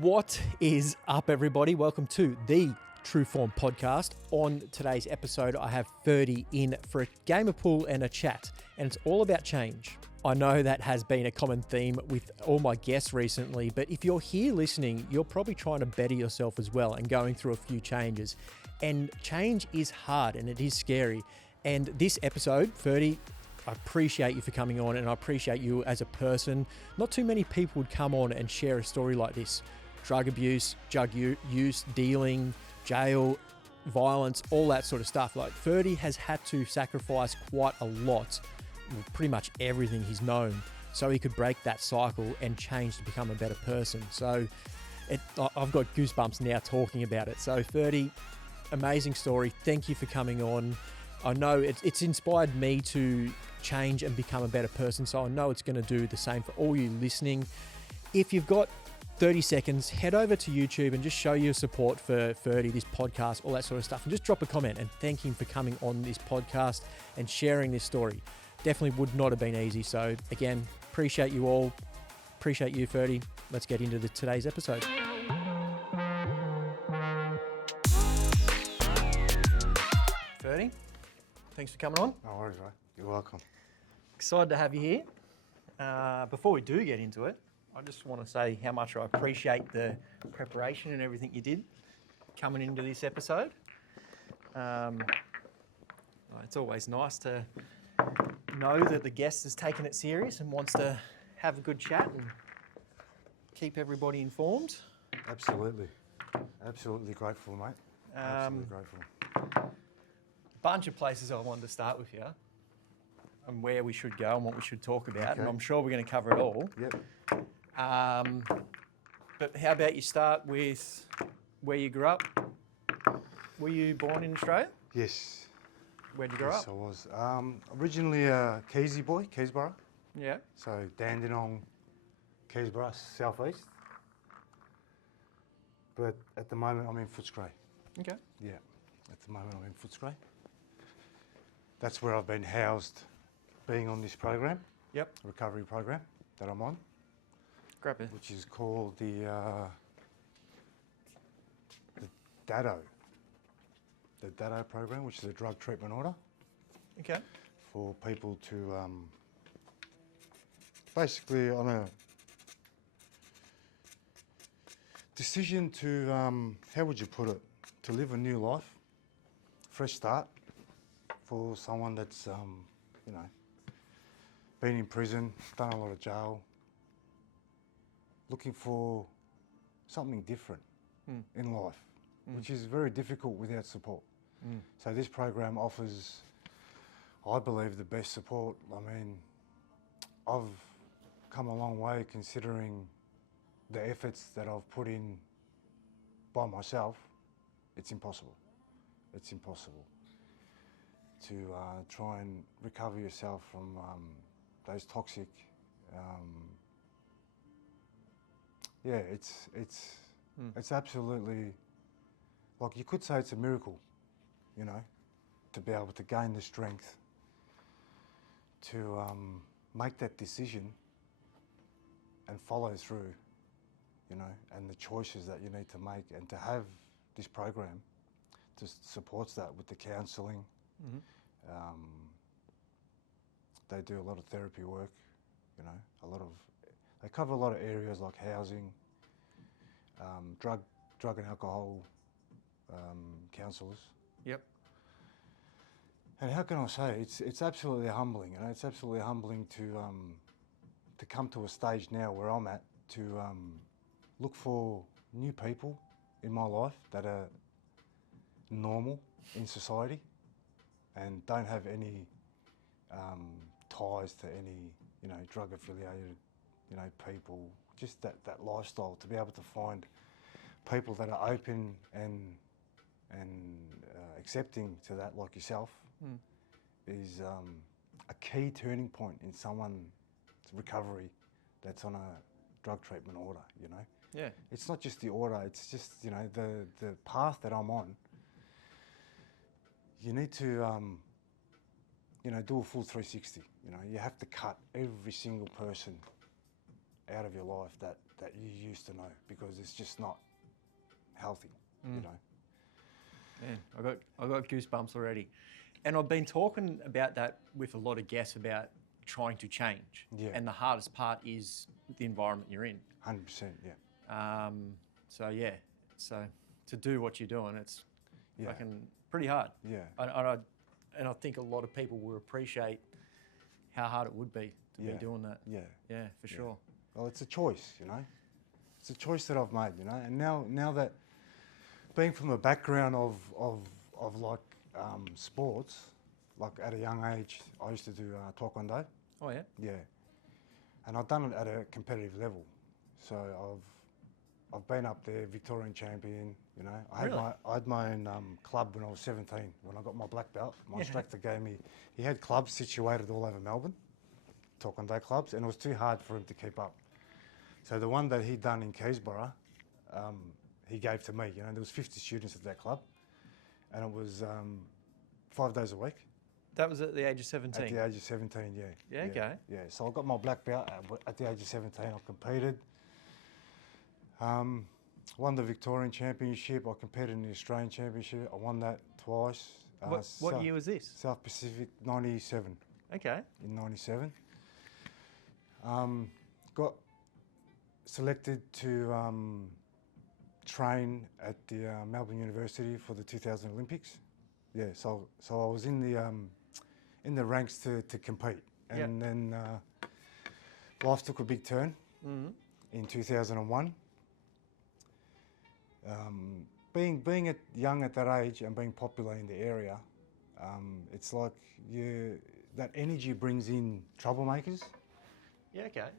What is up, everybody? Welcome to the True Form podcast. On today's episode, I have Ferdi in for a game of pool and a chat, and it's all about change. I know that has been a common theme with all my guests recently, but if you're here listening, you're probably trying to better yourself as well and going through a few changes. And change is hard and it is scary. And this episode, Ferdi, I appreciate you for coming on, and I appreciate you as a person. Not too many people would come on and share a story like this. Drug abuse, drug use, dealing, jail, violence, all that sort of stuff. Like Ferdi has had to sacrifice quite a lot, pretty much everything he's known, so he could break that cycle and change to become a better person. So I've got goosebumps now talking about it. So Ferdi, amazing story. Thank you for coming on. I know it's inspired me to change and become a better person, so I know it's going to do the same for all you listening. If you've got 30 seconds, head over to YouTube and just show your support for Ferdi, this podcast, all that sort of stuff, and just drop a comment and thank him for coming on this podcast and sharing this story. Definitely would not have been easy. So again, appreciate you all. Appreciate you, Ferdi. Let's get into today's episode. Ferdi, thanks for coming on. No worries, mate. You're welcome. Excited to have you here. Before we do get into it, I just want to say how much I appreciate the preparation and everything you did coming into this episode. It's always nice to know that the guest has taken it serious and wants to have a good chat and keep everybody informed. Absolutely. Absolutely grateful, mate. Absolutely grateful. Bunch of places I wanted to start with you and where we should go and what we should talk about, Okay. and I'm sure we're going to cover it all. Yep. But how about you start with where you grew up? Were you born in Australia? Yes. Where'd you grow Yes, up? I was. Originally a Keysy boy, Keysborough. Yeah. So Dandenong, Keysborough, southeast. But at the moment I'm in Footscray. Okay. Yeah. At the moment I'm in Footscray. That's where I've been housed, being on this program, Yep. recovery program that I'm on, Grab it. which is called the DADO. The DADO program, which is a drug treatment order Okay. for people to basically on a decision to, how would you put it, to live a new life, fresh start for someone that's, been in prison, done a lot of jail, looking for something different in life, which is very difficult without support. So this program offers, I believe, the best support. I mean, I've come a long way considering the efforts that I've put in by myself. It's impossible. It's impossible to try and recover yourself from those toxic. It's absolutely, like, you could say it's a miracle, to be able to gain the strength to make that decision and follow through, and the choices that you need to make, and to have this program just supports that with the counselling. They do a lot of therapy work, they cover a lot of areas like housing, drug and alcohol counsellors. Yep. And how can I say, it's absolutely humbling, it's absolutely humbling to come to a stage now where I'm at, to look for new people in my life that are normal in society and don't have any ties to any, drug affiliated, people, just that lifestyle, to be able to find people that are open and accepting to that, like yourself, is a key turning point in someone's recovery that's on a drug treatment order, Yeah. It's not just the order, it's just, the path that I'm on. You need to, do a full 360, you have to cut every single person out of your life that you used to know, because it's just not healthy, you know. Man, I got goosebumps already. And I've been talking about that with a lot of guests about trying to change. Yeah. And the hardest part is the environment you're in. 100%, yeah. So to do what you're doing, it's Yeah. fucking pretty hard. Yeah. And I think a lot of people will appreciate how hard it would be to be doing that. Yeah. Yeah, for sure. Well, it's a choice, you know. It's a choice that I've made, you know. And now that being from a background of like sports, like at a young age, I used to do taekwondo. Oh yeah. Yeah. And I've done it at a competitive level. So I've been up there, Victorian champion, you know. I had my own club when I was 17, when I got my black belt. My instructor gave me, he had clubs situated all over Melbourne, taekwondo clubs, and it was too hard for him to keep up. So the one that he'd done in Keysborough, he gave to me, you know. There was 50 students at that club, and it was 5 days a week. That was at the age of 17? At the age of 17, yeah. Yeah, okay. Yeah, so I got my black belt at the age of 17. I competed. Won the Victorian Championship. I competed in the Australian Championship. I won that twice. What year was this? South Pacific, 97. Okay. In 97. Got selected to train at the Melbourne University for the 2000 Olympics. Yeah, so I was in the ranks to compete, and then life took a big turn in 2001. Being young at that age and being popular in the area, it's like that energy brings in troublemakers. Yeah, okay.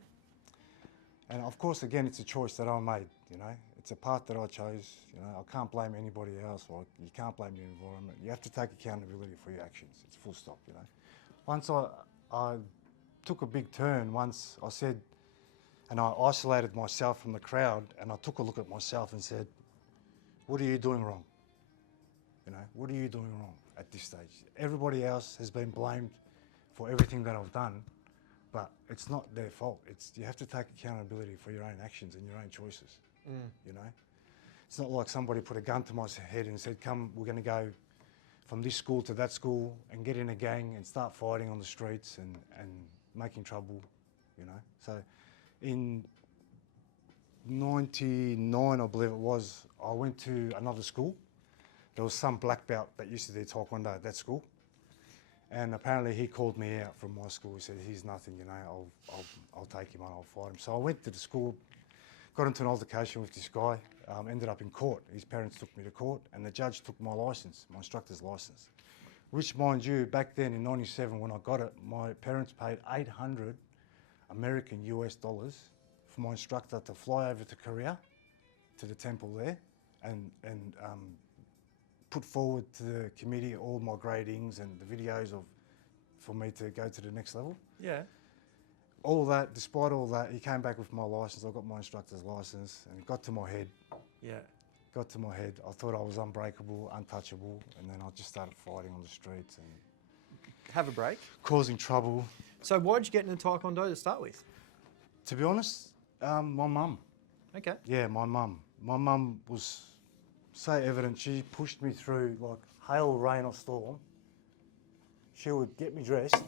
And of course, again, it's a choice that I made, you know. It's a path that I chose, you know. I can't blame anybody else, or you can't blame the environment. You have to take accountability for your actions. It's full stop, you know. Once I took a big turn, once I said, and I isolated myself from the crowd, and I took a look at myself and said, what are you doing wrong? You know, what are you doing wrong at this stage? Everybody else has been blamed for everything that I've done, but it's not their fault. You have to take accountability for your own actions and your own choices, you know? It's not like somebody put a gun to my head and said, come, we're gonna go from this school to that school and get in a gang and start fighting on the streets and making trouble, you know? So in 99, I believe it was, I went to another school. There was some black belt that used to do taekwondo at that school. And apparently he called me out from my school. He said, he's nothing, you know, I'll take him on, I'll fight him. So I went to the school, got into an altercation with this guy, ended up in court. His parents took me to court, and the judge took my license, my instructor's license. Which, mind you, back then in 97 when I got it, my parents paid 800 American US dollars for my instructor to fly over to Korea, to the temple there, and put forward to the committee all my gradings and the videos for me to go to the next level. Yeah. All that, despite all that, he came back with my license. I got my instructor's license, and it got to my head. Yeah. Got to my head. I thought I was unbreakable, untouchable, and then I just started fighting on the streets and Have a break. causing trouble. So why'd you get into Taekwondo to start with? To be honest, my mum. Okay. Yeah, my mum. My mum was so evident. She pushed me through like hail, rain or storm. She would get me dressed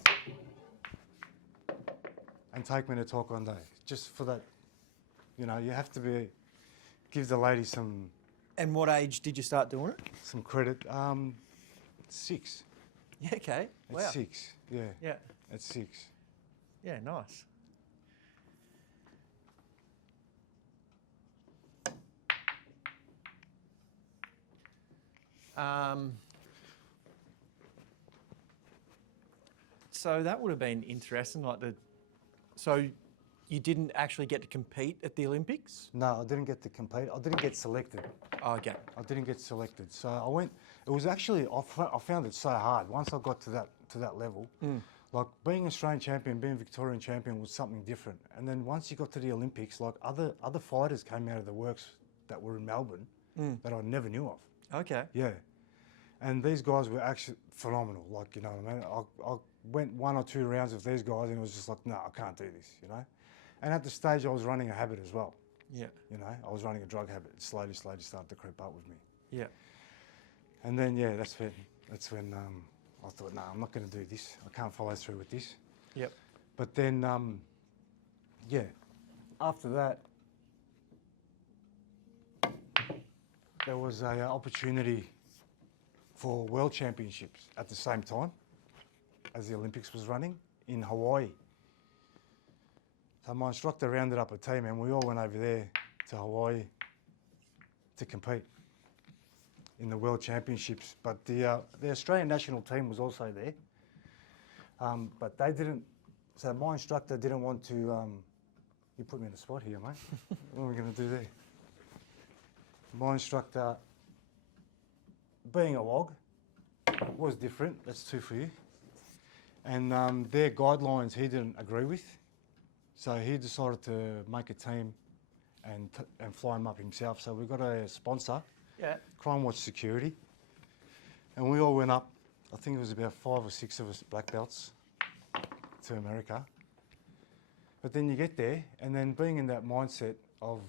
and take me to Taekwondo. Just for that, you know, you have to give the lady some And what age did you start doing it? credit. 6. Yeah, okay. At Wow. 6, yeah. Yeah. At 6. Yeah, nice. So that would have been interesting, so you didn't actually get to compete at the Olympics? No, I didn't get to compete. I didn't get selected. Oh, okay. I didn't get selected. So I went. It was actually I found it so hard once I got to that level. Like being Australian champion, being Victorian champion was something different. And then once you got to the Olympics, like other fighters came out of the works that were in Melbourne that I never knew of. Okay. Yeah. And these guys were actually phenomenal. Like, you know what I mean? I went 1 or 2 rounds with these guys and it was just like, no, I can't do this, you know? And at the stage, I was running a habit as well. Yeah. You know, I was running a drug habit. It slowly started to creep up with me. Yeah. And then, yeah, that's when I thought, no, I'm not going to do this. I can't follow through with this. Yep. But then, yeah, after that, there was an opportunity for World Championships at the same time as the Olympics was running in Hawaii. So my instructor rounded up a team and we all went over there to Hawaii to compete in the World Championships. But the Australian national team was also there. But they didn't, so my instructor didn't want to, you put me in the spot here, mate. What are we going to do there? My instructor, being a log, was different. That's two for you. And their guidelines he didn't agree with. So he decided to make a team and fly them up himself. So we got a sponsor, Crime Watch Security. And we all went up, I think it was about 5 or 6 of us black belts, to America. But then you get there, and then being in that mindset of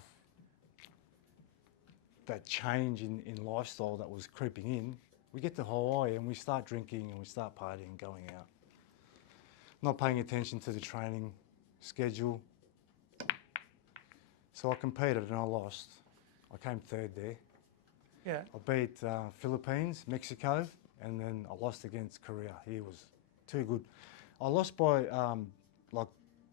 that change in lifestyle that was creeping in, we get to Hawaii and we start drinking and we start partying, going out. Not paying attention to the training schedule. So I competed and I lost. I came third there. Yeah. I beat Philippines, Mexico, and then I lost against Korea. He was too good. I lost by,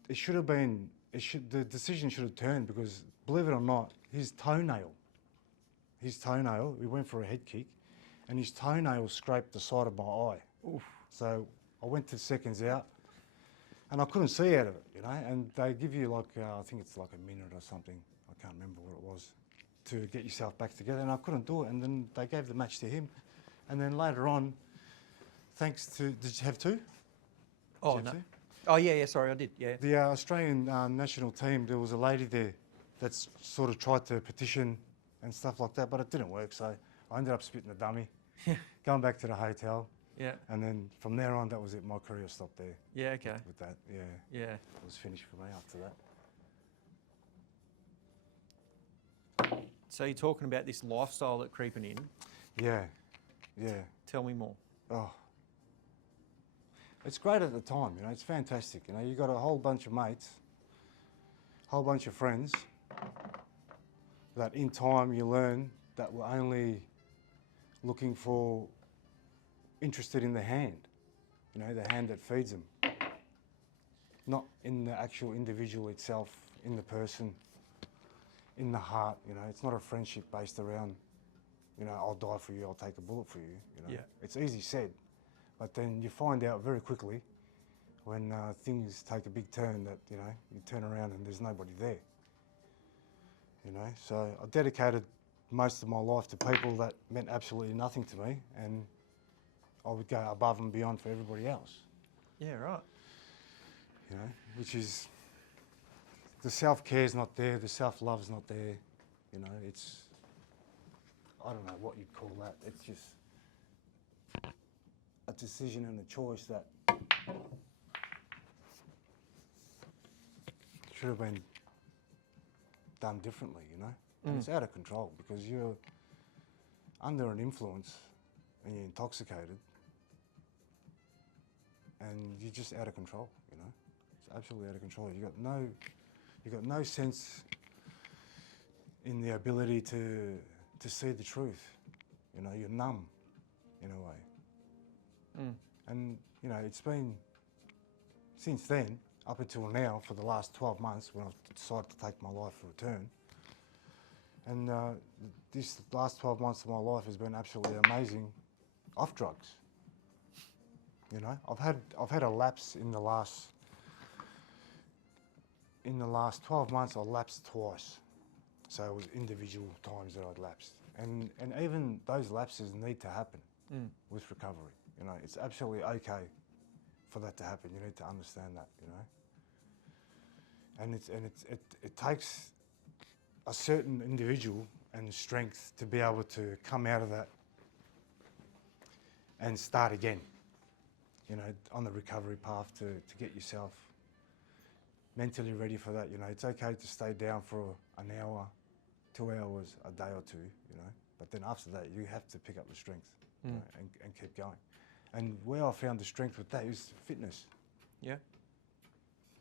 it should have been, the decision should have turned because, believe it or not, his toenail, we went for a head kick, and his toenail scraped the side of my eye. Oof. So I went to seconds out, and I couldn't see out of it, you know, and they give you I think it's like a minute or something, I can't remember what it was, to get yourself back together, and I couldn't do it, and then they gave the match to him. And then later on, thanks to, did you have two? Oh, no. Oh, yeah, sorry, I did, yeah. The Australian national team, there was a lady there that sort of tried to petition and stuff like that, but it didn't work, so I ended up spitting a dummy, going back to the hotel. Yeah. And then from there on, that was it. My career stopped there. Yeah, okay. With that, yeah. Yeah. It was finished for me after that. So you're talking about this lifestyle that's creeping in. Yeah, yeah. Tell me more. Oh. It's great at the time, you know, it's fantastic. You know, you got a whole bunch of mates, whole bunch of friends that in time you learn that were only looking for, interested in the hand, you know, the hand that feeds them. Not in the actual individual itself, in the person, in the heart, you know. It's not a friendship based around, you know, I'll die for you, I'll take a bullet for you, you know. Yeah. It's easy said, but then you find out very quickly when things take a big turn that, you know, you turn around and there's nobody there. You know, so I dedicated most of my life to people that meant absolutely nothing to me, and I would go above and beyond for everybody else. Yeah, right. You know, which is, the self-care's not there, the self-love's not there, you know, it's, I don't know what you'd call that. It's just a decision and a choice that should have been done differently, you know? And it's out of control because you're under an influence and you're intoxicated and you're just out of control, you know? It's absolutely out of control. You got no sense in the ability to see the truth. You know, you're numb in a way. And, you know, it's been, since then, up until now, for the last 12 months when I've decided to take my life for a turn. And this last 12 months of my life has been absolutely amazing off drugs. You know, I've had a lapse in the last 12 months. I lapsed twice. So it was individual times that I'd lapsed. And even those lapses need to happen with recovery. You know, it's absolutely okay for that to happen. You need to understand that, you know. And it takes a certain individual and strength to be able to come out of that and start again, you know, on the recovery path to get yourself mentally ready for that. You know, it's okay to stay down for an hour, 2 hours, a day or two, you know. But then after that, you have to pick up the strength you know, and keep going. And where I found the strength with that is fitness. Yeah.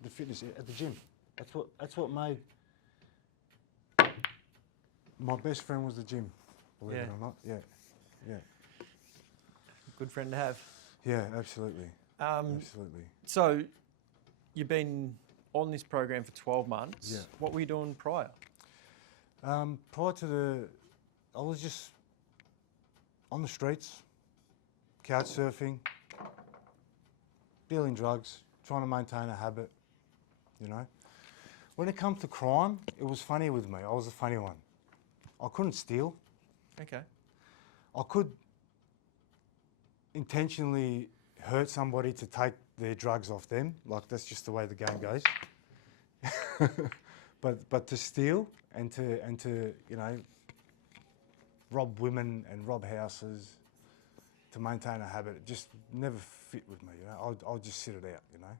The fitness at the gym. That's what made my best friend was the gym. Believe it or not. Yeah. Yeah. Good friend to have. Yeah, absolutely. Absolutely. So you've been on this program for 12 months. Yeah. What were you doing prior? Prior to I was just on the streets, couch surfing, dealing drugs, trying to maintain a habit, you know. When it comes to crime, it was funny with me. I was a funny one. I couldn't steal. Okay. I could intentionally hurt somebody to take their drugs off them. Like, that's just the way the game goes. But to steal and to you know, rob women and rob houses to maintain a habit, it just never fit with me. You know, I'll just sit it out, you know,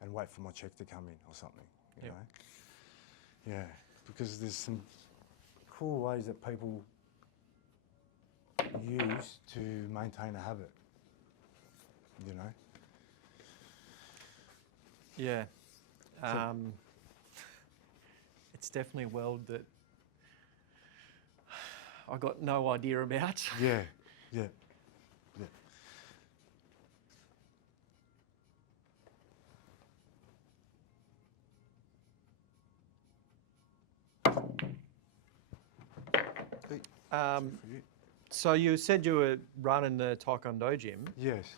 and wait for my check to come in or something. You know, yeah, because there's some cool ways that people use to maintain a habit. You know. Yeah. It's definitely a world that I got no idea about. Yeah, yeah, yeah. So you said you were running the Taekwondo gym. Yes.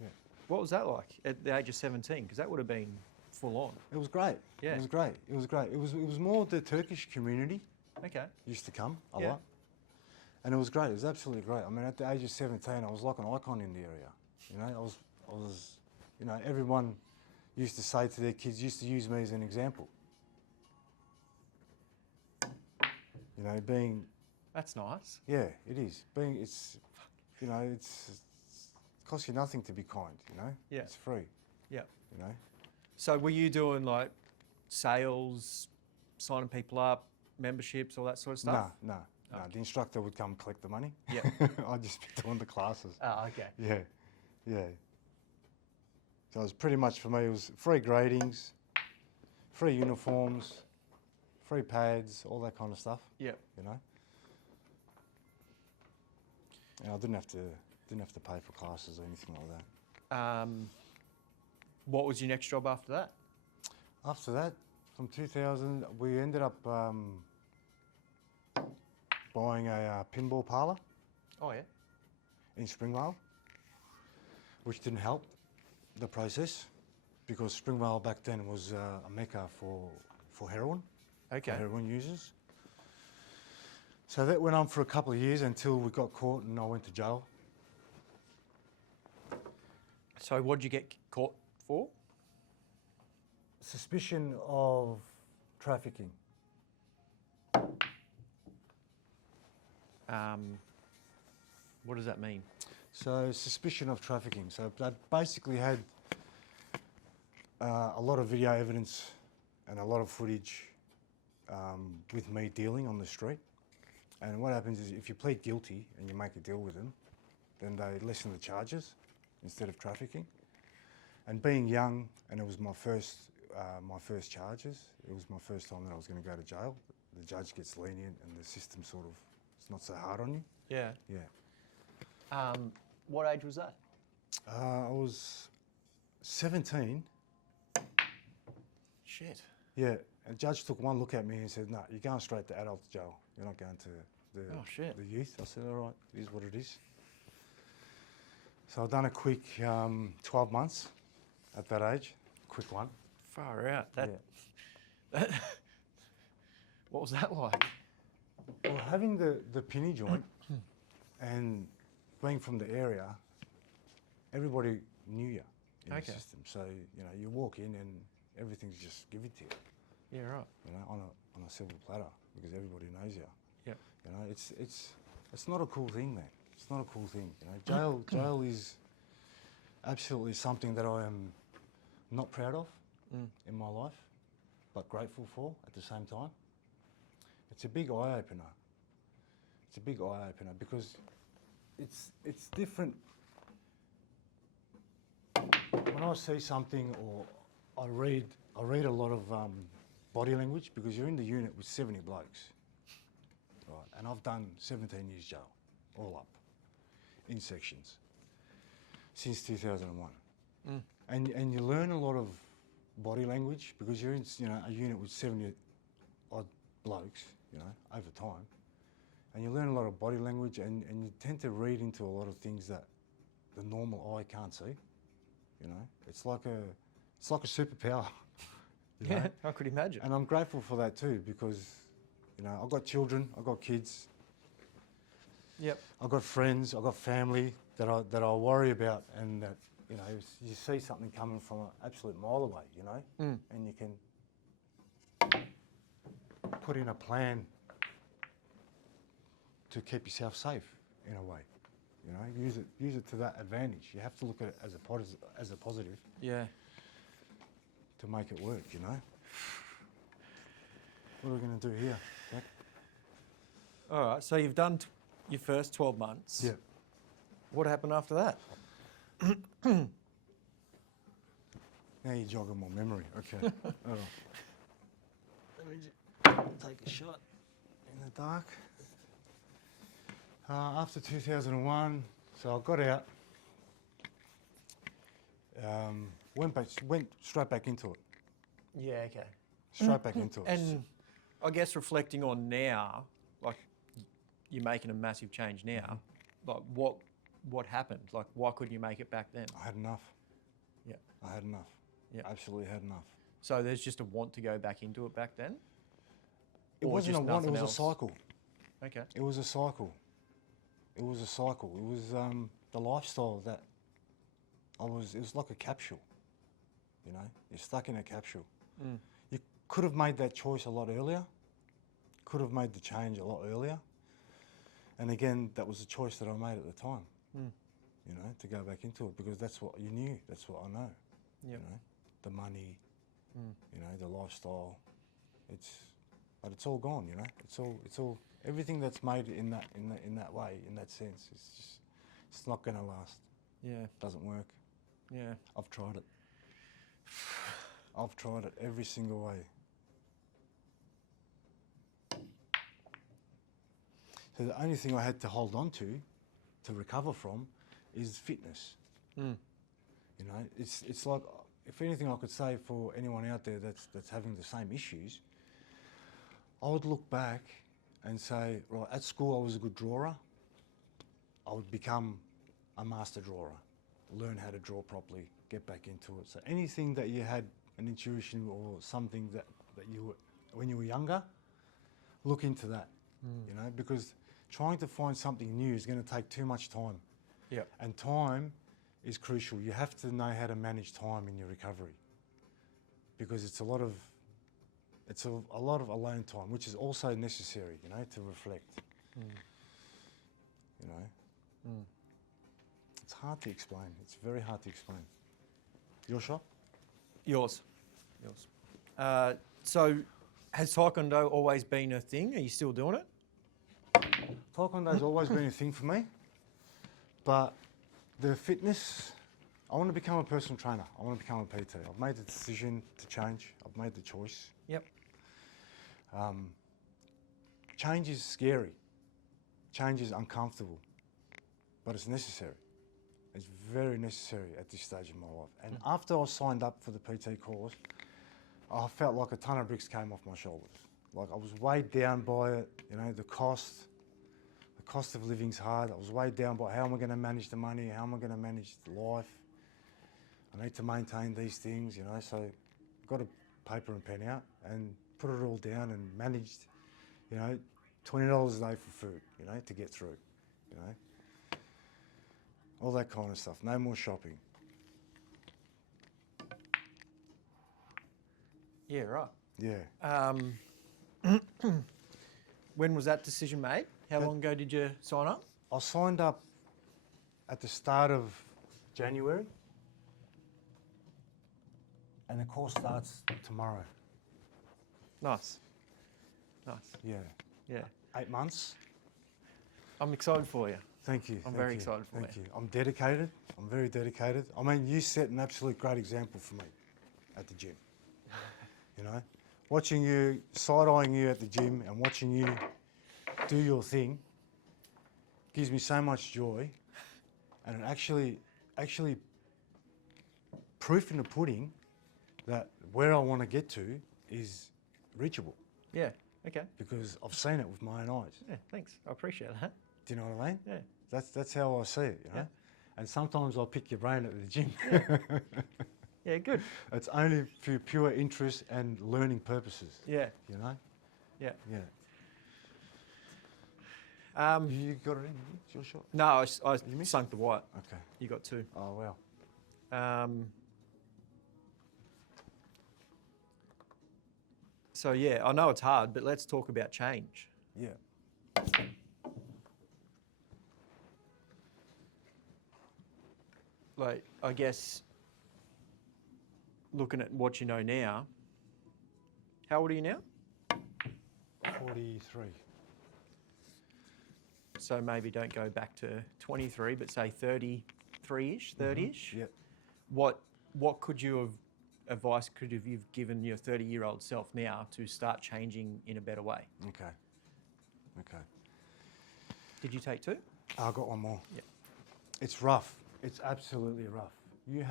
Yeah. What was that like at the age of 17? Because that would have been full on. It was great. Yeah. It was great. It was great. It was more the Turkish community Okay. used to come a Yeah. lot. And it was great. It was absolutely great. I mean, at the age of 17, I was like an icon in the area. You know, I was, you know, everyone used to say to their kids, used to use me as an example. You know, being. That's nice. Yeah, it is. It's, you know, it costs you nothing to be kind. You know. Yeah. It's free. Yeah. You know. So were you doing like sales, signing people up, memberships, all that sort of stuff? No. The instructor would come collect the money. Yeah. I'd just be doing the classes. Oh, okay. Yeah. So it was pretty much for me, it was free gradings, free uniforms, free pads, all that kind of stuff. Yeah. You know. And I didn't have to pay for classes or anything like that. What was your next job after that? After that, from 2000, we ended up buying a pinball parlour Oh yeah. in Springvale, which didn't help the process because Springvale back then was a mecca for heroin, Okay. for heroin users. So that went on for a couple of years until we got caught and I went to jail. So what did you get caught for? Suspicion of trafficking. What does that mean? So suspicion of trafficking. So they basically had a lot of video evidence and a lot of footage with me dealing on the street. And what happens is if you plead guilty and you make a deal with them, then they lessen the charges instead of trafficking. And being young, and it was my first charges, it was my first time that I was going to go to jail. The judge gets lenient and the system sort of, it's not so hard on you. Yeah. Yeah. What age was that? I was 17. Shit. Yeah, and the judge took one look at me and said, "No, you're going straight to adult jail. You're not going to the youth." I said, "All right, it is what it is." So I've done a quick 12 months at that age, quick one. Far out. That. Yeah. What was that like? Well, having the pinny joint and being from the area, everybody knew you in the system. So, you know, you walk in and everything's just given to you. Yeah, right. You know, on a silver platter because everybody knows you. Yeah. You know, it's not a cool thing, man. It's not a cool thing. You know, jail is absolutely something that I am not proud of in my life. but grateful for at the same time. It's a big eye opener. It's a big eye opener because it's different. When I see something or I read a lot of body language because you're in the unit with 70 blokes, right? And I've done 17 years jail, all up, in sections, since 2001. And you learn a lot of body language because you're in a unit with 70 odd blokes, over time. And you learn a lot of body language and you tend to read into a lot of things that the normal eye can't see. It's like a superpower. Yeah, I could imagine. And I'm grateful for that too because, I've got children, I've got kids. Yep. I've got friends, I've got family that I worry about, and that you see something coming from an absolute mile away, and you can put in a plan to keep yourself safe in a way. Use it to that advantage. You have to look at it as a positive. Yeah. To make it work, What are we going to do here, Jack? All right. So you've done your first 12 months. Yeah. What happened after that? Now you're jogging my memory. Okay. Let me just take a shot in the dark. After 2001, so I got out. Went straight back into it. Yeah. Okay. Straight back into it. And I guess reflecting on now, like you're making a massive change now. Like what happened? Like why couldn't you make it back then? I had enough. Yeah. I had enough. Yeah. Absolutely had enough. So there's just a want to go back into it back then? It wasn't a want, it was a cycle. Okay. It was a cycle. It was a cycle. It was the lifestyle that it was like a capsule, You're stuck in a capsule. You could have made that choice a lot earlier, could have made the change a lot earlier. And again, that was a choice that I made at the time, to go back into it because that's what you knew, that's what I know. Yep. The money, the lifestyle, but it's all gone, It's all everything that's made in that way, in that sense, it's not going to last. Yeah. Doesn't work. Yeah. I've tried it. I've tried it every single way. So the only thing I had to hold on to recover from, is fitness. It's like, if anything I could say for anyone out there that's having the same issues, I would look back and say, right, at school I was a good drawer. I would become a master drawer, learn how to draw properly, get back into it. So anything that you had an intuition or something that you were, when you were younger, look into that, because trying to find something new is going to take too much time. Yep. And time is crucial. You have to know how to manage time in your recovery because it's a lot of alone time, which is also necessary, to reflect. It's hard to explain. It's very hard to explain. Your shot? Yours. So has Taekwondo always been a thing? Are you still doing it? Taekwondo's always been a thing for me, but the fitness, I want to become a personal trainer. I want to become a PT. I've made the decision to change. I've made the choice. Yep. Change is scary. Change is uncomfortable, but it's necessary. It's very necessary at this stage in my life. And after I signed up for the PT course, I felt like a ton of bricks came off my shoulders. Like I was weighed down by it, the cost of living's hard. I was weighed down by how am I going to manage the money, how am I going to manage the life. I need to maintain these things, so I got a paper and pen out and put it all down and managed, $20 a day for food, to get through, all that kind of stuff. No more shopping. Yeah, right. Yeah. When was that decision made? How long ago did you sign up? I signed up at the start of January, and the course starts tomorrow. Nice. Nice. Yeah. Yeah. 8 months. I'm excited for you. Thank you. I'm thank very you, excited for Thank you. I'm dedicated. I'm very dedicated. I mean, you set an absolute great example for me at the gym. You know, watching you, side-eyeing you at the gym and watching you do your thing gives me so much joy, and it actually proof in the pudding that where I want to get to is reachable Yeah. Okay. because I've seen it with my own eyes. Yeah. Thanks. I appreciate that. Do you know what I mean? Yeah. That's how I see it, you know. Yeah. And sometimes I'll pick your brain at the gym. Yeah. Good. It's only for pure interest and learning purposes. Yeah. You know? Yeah. Yeah. Um, You got it in? It's your shot. no, I sunk the white. Okay. You got 2. Oh, wow. So yeah, I know it's hard, but let's talk about change. Yeah. Like, I guess, looking at what you know now, how old are you now? 43. So maybe don't go back to 23, but say 33-ish, 30-ish. Yep. What could you have, advice could have you given your 30-year-old self now to start changing in a better way? Okay. Okay. Did you take 2? I got one more. Yeah. It's rough. It's absolutely rough. You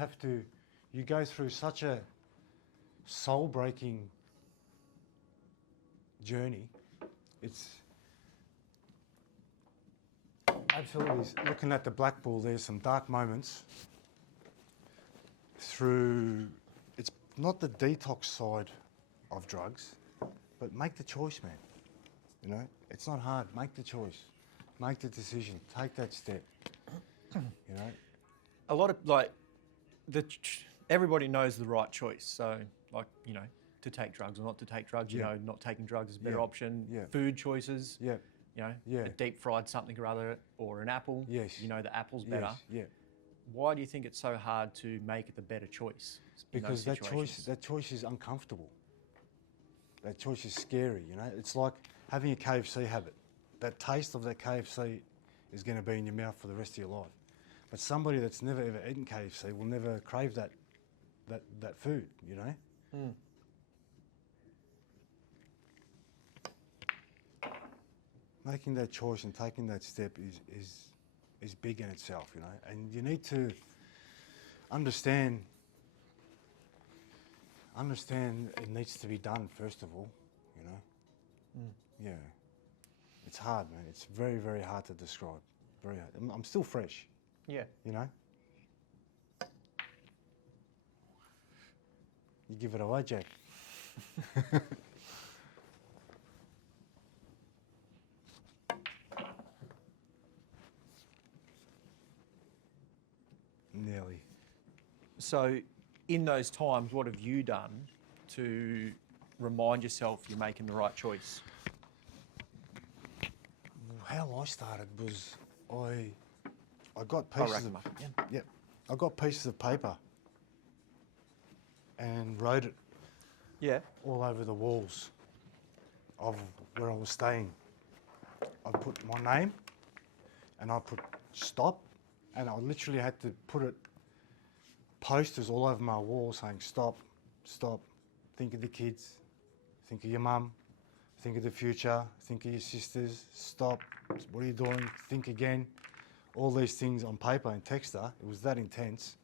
go through such a soul-breaking journey. It's absolutely, looking at the black ball, there's some dark moments through, it's not the detox side of drugs, but make the choice, man. You know, it's not hard. Make the choice. Make the decision. Take that step. You know? A lot of, like, everybody knows the right choice. So, like, you know, to take drugs or not to take drugs, you Yeah. know, not taking drugs is a better Yeah. option. Yeah. Food choices, Yeah. you know, Yeah. a deep fried something or other, or an apple. Yes. You know, the apple's better. Yes. Yeah. Why do you think it's so hard to make it the better choice? In those Because situations? that choice is uncomfortable. That choice is scary, you know? It's like having a KFC habit. That taste of that KFC is going to be in your mouth for the rest of your life. But somebody that's never ever eaten KFC will never crave that food, you know? Mm. Making that choice and taking that step is big in itself, you know? And you need to understand it needs to be done first of all, you know? Yeah. It's hard, man. It's very, very hard to describe. Very hard. I'm still fresh, Yeah. you know? You give it away, Jack. Nearly. So, in those times, what have you done to remind yourself you're making the right choice? How I started was I got I'll pieces rack of them up again. Yep. I got pieces of paper and wrote it Yeah. all over the walls of where I was staying. I put my name and I put stop, and I literally had to put it posters all over my wall saying stop, stop, think of the kids, think of your mum, think of the future, think of your sisters, stop, what are you doing, think again. All these things on paper and texter. It was that intense,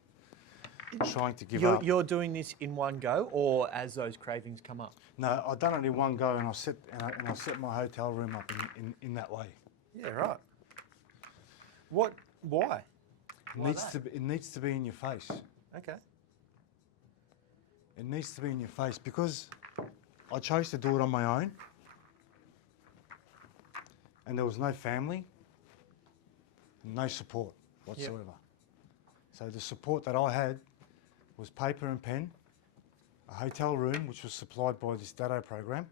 trying to give up. You're doing this in one go, or as those cravings come up? No, I done it in one go, and I set my hotel room up in that way. Yeah, right. What? Why? It needs to be in your face. Okay. It needs to be in your face because I chose to do it on my own, and there was no family, no support whatsoever. So the support that I had was paper and pen, a hotel room which was supplied by this Dado program,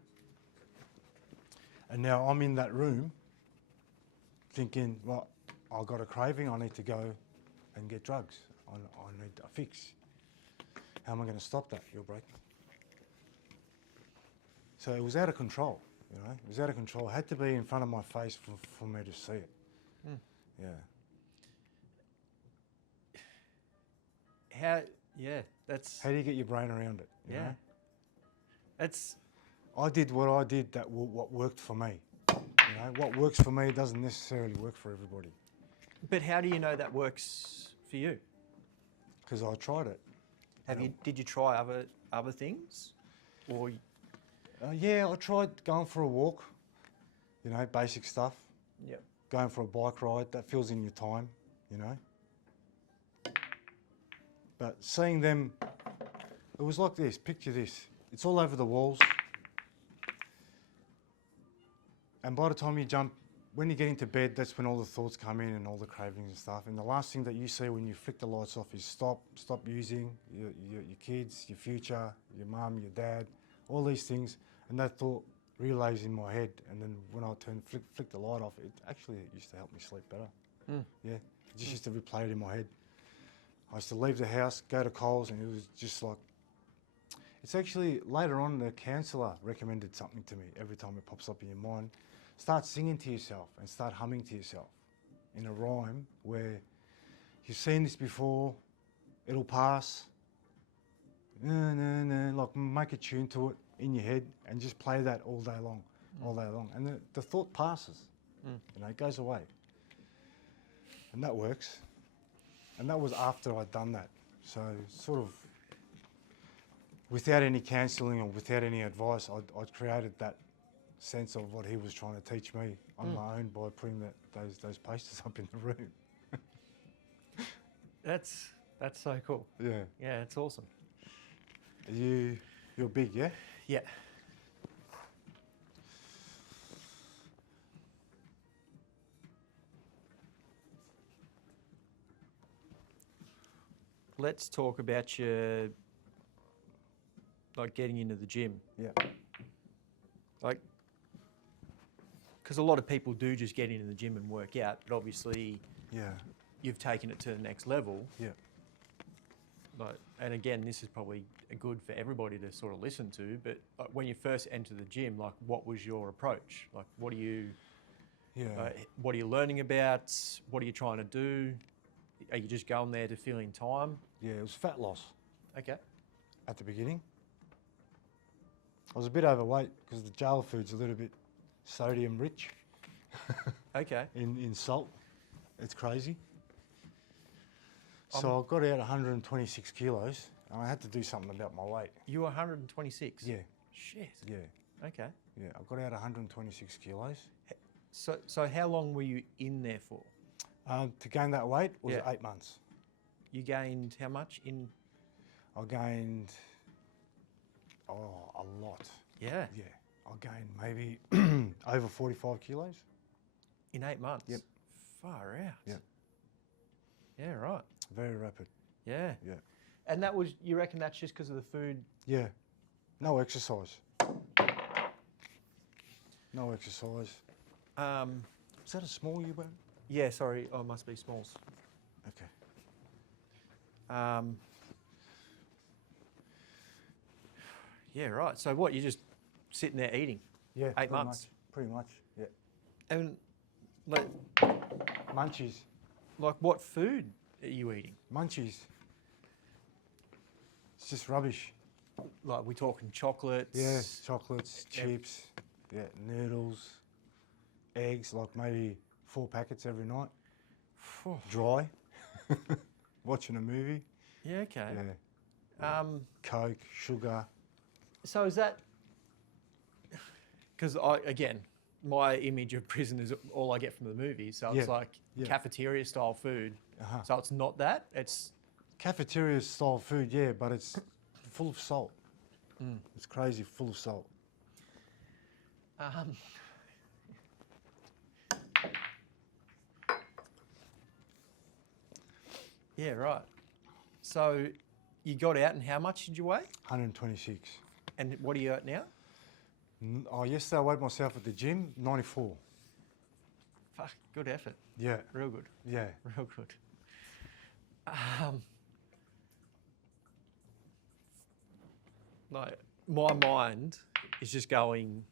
and now I'm in that room thinking, well, I've got a craving, I need to go and get drugs. I need a fix. How am I going to stop that? You'll break. So it was out of control, you know. It was out of control. It had to be in front of my face for me to see it. Mm. Yeah. That's How do you get your brain around it? You yeah. know? That's I did what I did. What worked for me. You know, what works for me doesn't necessarily work for everybody. But how do you know that works for you? Because I tried it. Did you try other things, or Yeah, I tried going for a walk. You know, basic stuff. yeah? Going for a bike ride, that fills in your time. You know. But seeing them, it was like this. Picture this. It's all over the walls. And by the time you jump, when you get into bed, that's when all the thoughts come in and all the cravings and stuff. And the last thing that you see when you flick the lights off is stop using your kids, your future, your mum, your dad, all these things. And that thought relays in my head. And then when I flick the light off, it actually used to help me sleep better. Mm. Yeah, it just used to replay it in my head. I used to leave the house, go to Coles, and it was just like, it's actually, later on, the counsellor recommended something to me every time it pops up in your mind. Start singing to yourself and start humming to yourself in a rhyme where you've seen this before, it'll pass, like make a tune to it in your head and just play that all day long. And the thought passes, you know, it goes away. And that works. And that was after I'd done that. So sort of without any counselling or without any advice, I'd created that sense of what he was trying to teach me on my own by putting those posters up in the room. That's so cool. Yeah. Yeah, it's awesome. You're big, yeah? Yeah. Let's talk about your, like, getting into the gym. Yeah. Like, because a lot of people do just get into the gym and work out, but obviously Yeah. you've taken it to the next level. Yeah. Like, and again, this is probably good for everybody to sort of listen to, but like, when you first enter the gym, like, what was your approach? Like, what are you learning about? What are you trying to do? Are you just going there to fill in time? Yeah, it was fat loss Okay. at the beginning. I was a bit overweight because the jail food's a little bit sodium rich Okay. in salt. It's crazy. So I got out 126 kilos and I had to do something about my weight. You were 126? Yeah. Shit. Yeah. Okay. Yeah, I got out 126 kilos. So how long were you in there for? To gain that weight was Yeah. 8 months. You gained how much in? I gained, a lot. Yeah. Yeah, I gained maybe over 45 kilos. In 8 months? Yep. Far out. Yep. Yeah, right. Very rapid. Yeah. Yeah. And that was, you reckon that's just because of the food? Yeah. No exercise. No exercise. Is that a small you, bro? Yeah, sorry. Oh, it must be smalls. Okay. Yeah, right. So what, you're just sitting there eating? Yeah. 8 pretty months? Much, pretty much. Yeah. And like Munchies. what food are you eating? Munchies. It's just rubbish. Like, we talking chocolates? Yeah, chocolates, chips, yeah, noodles, eggs, like maybe 4 packets every night. Dry. Watching a movie. Yeah, okay. Yeah. Coke, sugar. So is that, because again, my image of prison is all I get from the movies. So it's Yeah, like yeah. cafeteria style food. Uh-huh. So it's not that, it's... Cafeteria style food, yeah, but it's full of salt. It's crazy, full of salt. Yeah, right. So you got out and how much did you weigh? 126. And what are you at now? Yesterday I weighed myself at the gym, 94. Fuck, good effort. Yeah, Real good. yeah. Real good. Like, my mind is just going,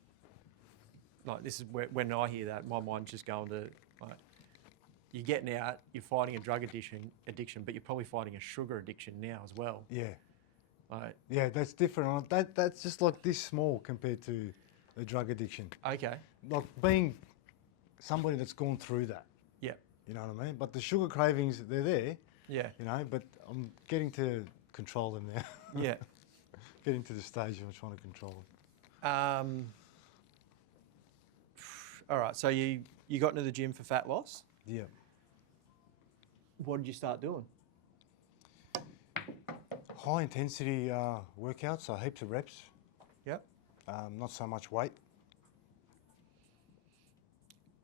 like, this is when I hear that, my mind's just going to, like, you're getting out, you're fighting a drug addiction, but you're probably fighting a sugar addiction now as well. Yeah. Like, Yeah, that's different. That's just like this small compared to a drug addiction. okay. Like being somebody that's gone through that. Yeah. You know what I mean? But the sugar cravings, they're there. Yeah. You know, but I'm getting to control them now. Yeah. Getting to the stage where I'm trying to control them. All right. So you got into the gym for fat loss. Yeah. What did you start doing? High intensity workouts, so heaps of reps. Yep. Not so much weight.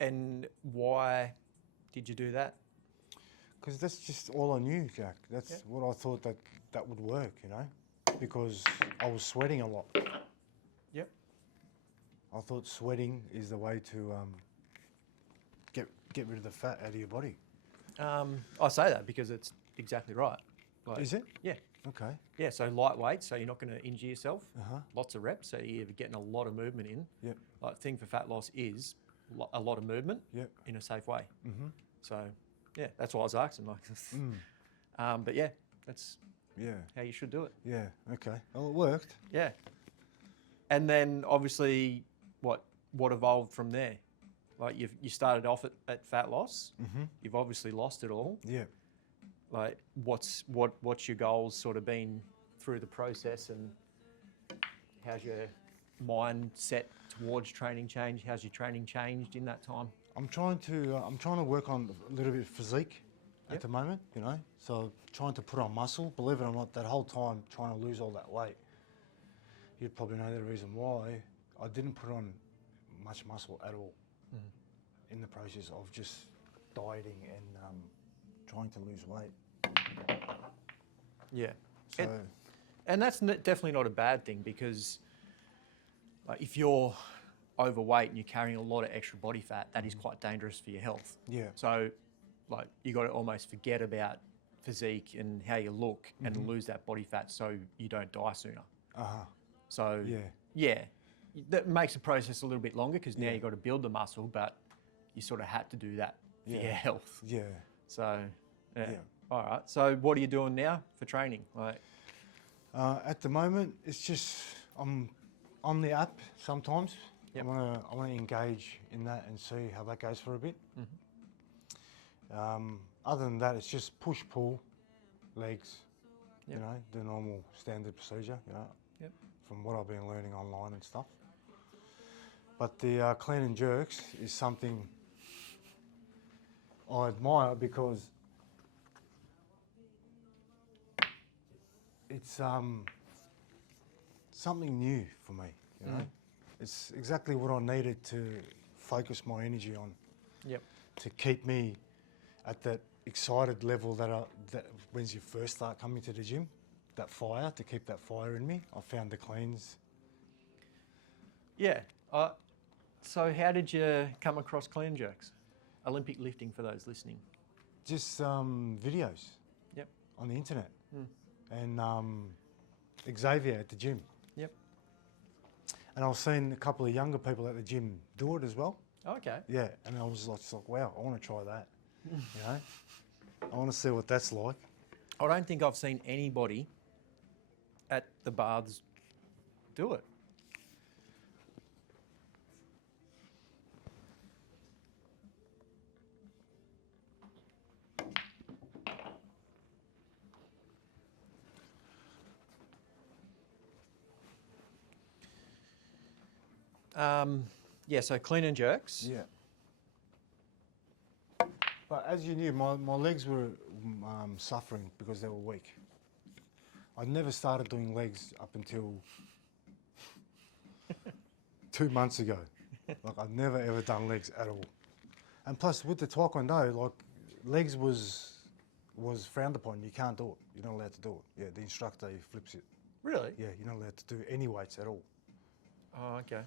And why did you do that? Because that's just all I knew, Jack. That's what I thought that would work, you know, because I was sweating a lot. Yep. I thought sweating is the way to get rid of the fat out of your body. I say that because it's exactly right. Like, Is it? Yeah. Okay. Yeah, so lightweight, so you're not going to injure yourself. Uh-huh. Lots of reps, so you're getting a lot of movement in. Yep. Like, the thing for fat loss is a lot of movement Yep. in a safe way. Mm-hmm. So, yeah, that's why I was asking. Like, but yeah, that's how you should do it. Yeah. Okay. Well, it worked. Yeah. And then obviously, what evolved from there? Like, you started off at fat loss. Mm-hmm. You've obviously lost it all. Yeah. Like, what's your goals sort of been through the process, and how's your mindset towards training change? How's your training changed in that time? I'm trying to work on a little bit of physique at the moment, you know. So trying to put on muscle. Believe it or not, that whole time trying to lose all that weight. You'd probably know the reason why I didn't put on much muscle at all in the process of just dieting and trying to lose weight. Yeah. So And that's definitely not a bad thing, because like, if you're overweight and you're carrying a lot of extra body fat, that is quite dangerous for your health. yeah, So, like, you got to almost forget about physique and how you look and lose that body fat so you don't die sooner. So, yeah, that makes the process a little bit longer, because now you've got to build the muscle, but you sort of had to do that for your health. yeah. So, yeah. All right. So, what are you doing now for training? Like, At the moment, it's just I'm on the app sometimes. Yep. I wanna engage in that and see how that goes for a bit. Other than that, it's just push pull, legs. Yep. You know, the normal standard procedure. You know, Yep. from what I've been learning online and stuff. But the clean and jerks is something I admire, because it's something new for me, you know. It's exactly what I needed to focus my energy on. Yep. To keep me at that excited level that when you first start coming to the gym, that fire, to keep that fire in me. I found the cleans. Yeah. So, how did you come across clean jerks? Olympic lifting, for those listening. Just videos. Yep. On the internet. And Xavier at the gym. Yep. And I was seeing a couple of younger people at the gym do it as well. Okay. Yeah, and I was just like, wow, I want to try that. You know, I want to see what that's like. I don't think I've seen anybody at the baths do it. Yeah, so clean and jerks. Yeah. But as you knew, my legs were suffering because they were weak. I'd never started doing legs up until 2 months ago. Like, I'd never ever done legs at all. And plus, with the Taekwondo, like, legs was frowned upon. You can't do it. You're not allowed to do it. Yeah, the instructor, he flips it. Really? Yeah, you're not allowed to do any weights at all. Oh, okay.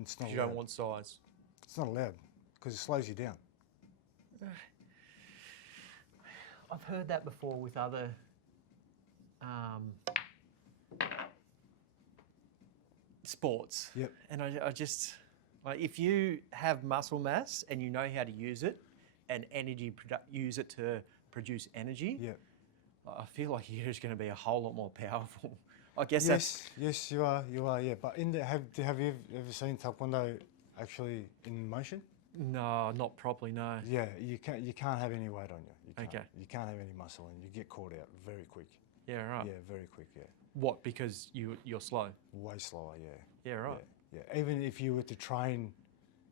It's not You allowed. don't want size. It's not allowed because it slows you down. I've heard that before with other sports. Yep. And I just, like, if you have muscle mass and you know how to use it and use it to produce energy, Yep. I feel like you're just going to be a whole lot more powerful. I guess that's... Yes, you are, yeah. But have you ever seen Taekwondo actually in motion? No, not properly, no. Yeah, you can't have any weight on you. You can't. Okay. You can't have any muscle and you get caught out very quick. Yeah, right. Yeah, very quick, yeah. What, because you're slow? Way slower, yeah. Yeah, right. Yeah. Even if you were to train,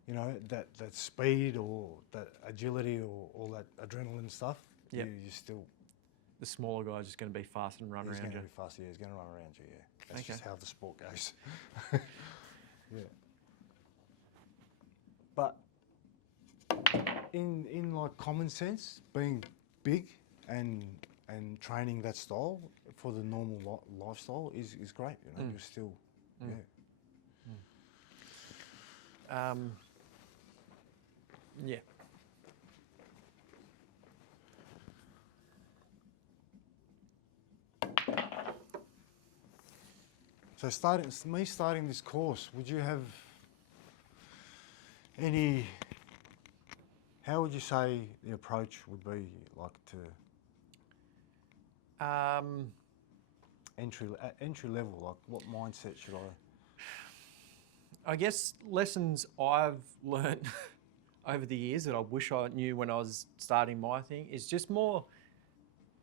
you know, that speed or that agility or all that adrenaline stuff, Yep. you still... The smaller guy's just going to be fast and run He's around going you. to be fast, yeah. He's going to run around you, yeah. That's Okay. just how the sport goes. Yeah. But in like common sense, being big and training that style for the normal lifestyle is great. You know, you're still, yeah. Yeah. So starting this course, would you have any? How would you say the approach would be like to entry level? Like, what mindset should I? I guess lessons I've learned over the years that I wish I knew when I was starting my thing is just more,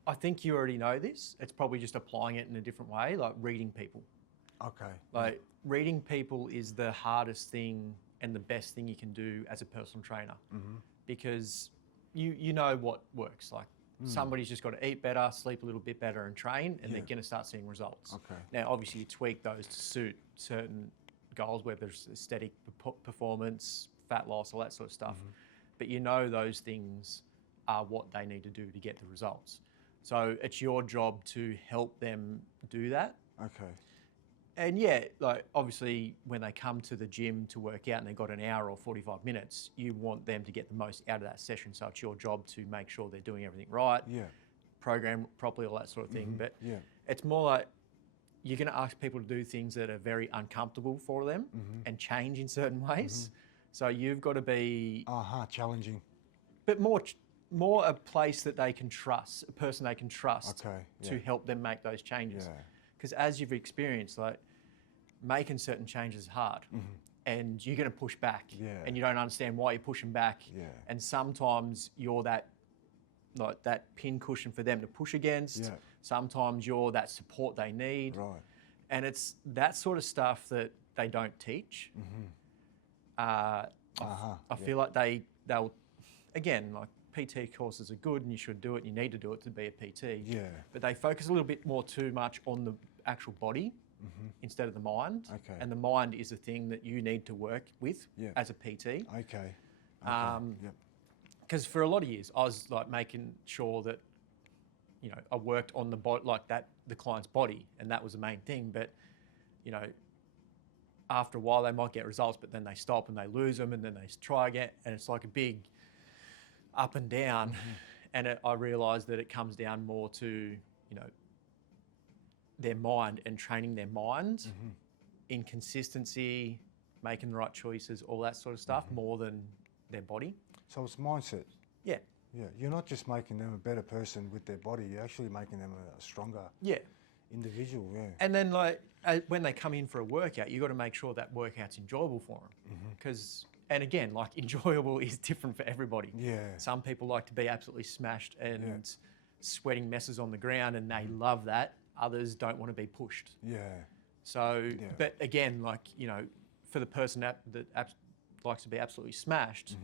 I think you already know this, it's probably just applying it in a different way, like reading people. Okay. Like reading people is the hardest thing and the best thing you can do as a personal trainer, because you know what works. Like somebody's just got to eat better, sleep a little bit better and train, and they're going to start seeing results. Okay. Now, obviously you tweak those to suit certain goals, whether it's aesthetic performance, fat loss, all that sort of stuff. But you know those things are what they need to do to get the results. So it's your job to help them do that. Okay. And yeah, like obviously when they come to the gym to work out and they've got an hour or 45 minutes, you want them to get the most out of that session. So it's your job to make sure they're doing everything right, program properly, all that sort of thing. But it's more like you're going to ask people to do things that are very uncomfortable for them and change in certain ways. So you've got to be... challenging. But more a place that they can trust, a person they can trust to help them make those changes. Because as you've experienced, like making certain changes is hard and you're going to push back and you don't understand why you're pushing back. And sometimes you're that pin cushion for them to push against. Sometimes you're that support they need. Right. And it's that sort of stuff that they don't teach. I feel like they'll, again, like PT courses are good and you should do it, you need to do it to be a PT. But they focus a little bit more too much on the actual body instead of the mind. And the mind is a thing that you need to work with as a PT. Because for a lot of years, I was like making sure that, you know, I worked on the body, like that, the client's body, and that was the main thing. But, you know, after a while they might get results, but then they stop and they lose them and then they try again. And it's like a big up and down. And I realised that it comes down more to, you know, their mind and training their mind in consistency, making the right choices, all that sort of stuff, more than their body. So it's mindset. Yeah. Yeah, you're not just making them a better person with their body, you're actually making them a stronger individual, And then like when they come in for a workout, you've got to make sure that workout's enjoyable for them. Because, and again, like enjoyable is different for everybody. Some people like to be absolutely smashed and sweating messes on the ground and they love that. Others don't want to be pushed. So, but again, like, you know, for the person that likes to be absolutely smashed,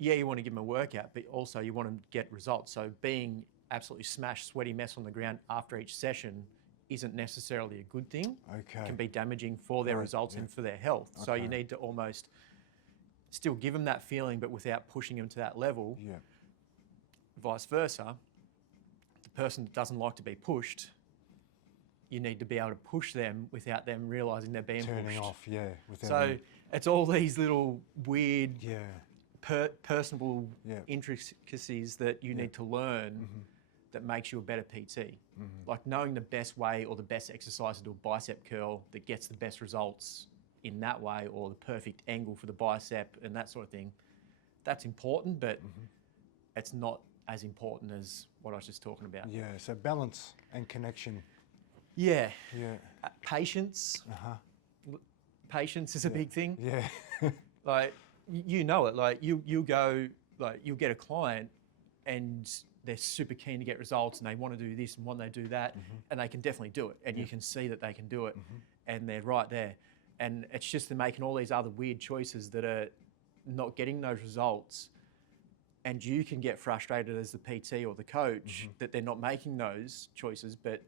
you want to give them a workout, but also you want to get results. So being absolutely smashed, sweaty mess on the ground after each session isn't necessarily a good thing. It can be damaging for their results and for their health. So you need to almost still give them that feeling, but without pushing them to that level. Vice versa, the person that doesn't like to be pushed, you need to be able to push them without them realising they're being Turning pushed. off, So it's all these little weird personable intricacies that you need to learn that makes you a better PT. Like knowing the best way or the best exercise to do a bicep curl that gets the best results in that way, or the perfect angle for the bicep and that sort of thing. That's important, but it's not as important as what I was just talking about. Yeah, so balance and connection. Yeah. Yeah. Patience. Patience is a big thing. Yeah. Like, you know it. Like, you'll go, like, you'll get a client and they're super keen to get results and they want to do this and want to do that, and they can definitely do it. And you can see that they can do it, and they're right there. And it's just they're making all these other weird choices that are not getting those results. And you can get frustrated as the PT or the coach that they're not making those choices, but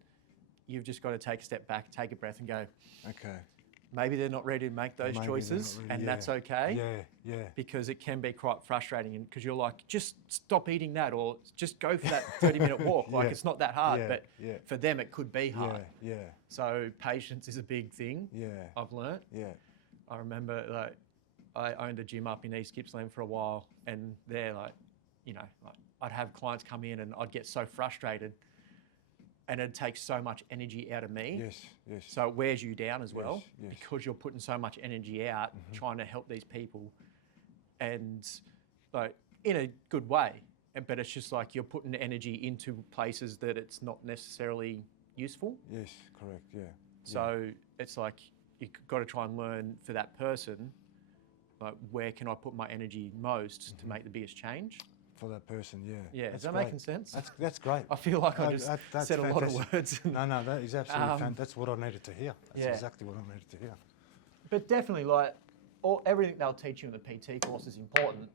you've just got to take a step back, take a breath and go, Okay. maybe they're not ready to make those choices, and that's okay. Yeah. Because it can be quite frustrating, and because you're like, just stop eating that, or just go for that 30-minute walk. Like, it's not that hard, but for them it could be hard. Yeah. So patience is a big thing. Yeah. I've learnt. Yeah. I remember, like, I owned a gym up in East Gippsland for a while, and they're like, you know, like, I'd have clients come in and I'd get so frustrated, and it'd take so much energy out of me. Yes. So it wears you down as well, yes. because you're putting so much energy out trying to help these people, and like in a good way. But it's just like you're putting energy into places that it's not necessarily useful. Yes, correct. Yeah. So it's like you've got to try and learn for that person, like, where can I put my energy most to make the biggest change? For that person, yeah. Yeah, That's is that great. making sense? That's great. I feel like I just that's said a lot of fantastic. words. No, that is absolutely fantastic. That's what I needed to hear. That's exactly what I needed to hear. But definitely, like, everything they'll teach you in the PT course is important.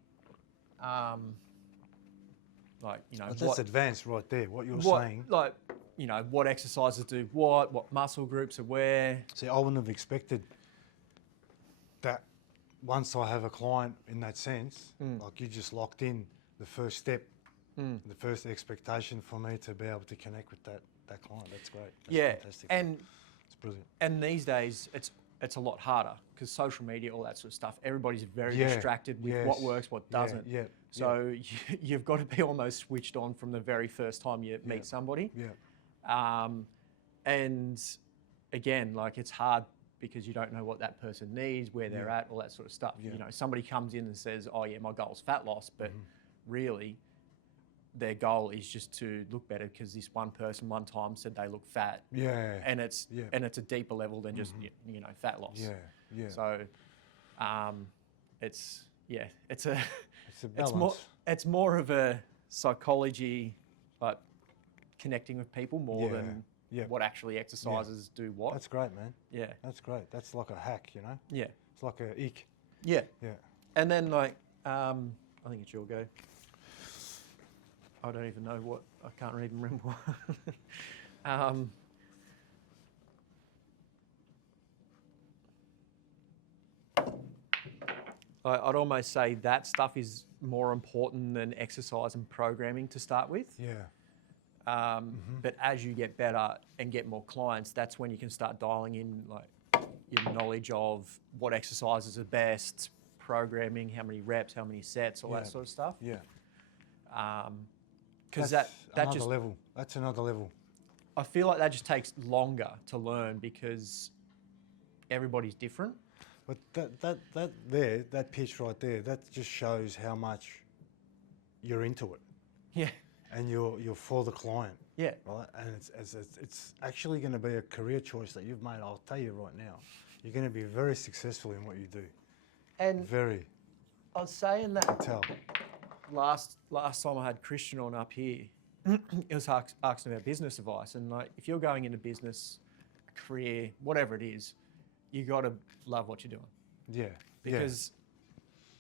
Like, you know, But that's advanced right there, what you're saying. Like, you know, what exercises do what muscle groups are where. See, I wouldn't have expected that once I have a client in that sense, like you just locked in the first step, the first expectation for me to be able to connect with that client. That's great. That's fantastic. And it's brilliant. And these days, it's a lot harder because social media, all that sort of stuff, everybody's very distracted with what works, what doesn't. So you've got to be almost switched on from the very first time you meet somebody. And again, like, it's hard because you don't know what that person needs, where they're at, all that sort of stuff. You know, somebody comes in and says, oh yeah, my goal's fat loss, but really their goal is just to look better because this one person one time said they look fat. And it's a deeper level than just you know, fat loss. So it's a balance. It's more of a psychology, like connecting with people more than what actually exercises do what. That's great, man. Yeah. That's great. That's like a hack, you know? Yeah. It's like a ick. Yeah. Yeah. And then, like, I think it's your go. I don't even know what, I can't even remember what. I'd almost say that stuff is more important than exercise and programming to start with. But as you get better and get more clients, that's when you can start dialing in, like, your knowledge of what exercises are best, programming, how many reps, how many sets, all that sort of stuff. Because that just level. That's another level. I feel like that just takes longer to learn because everybody's different. But that pitch right there, that just shows how much you're into it. Yeah. And you're for the client. Yeah. Right. And it's actually going to be a career choice that you've made. I'll tell you right now, you're going to be very successful in what you do. And very. I was saying that. I can tell. Last time I had Christian on up here, it was asking about business advice, and like, if you're going into business, a career, whatever it is, you got to love what you're doing. Yeah. Because,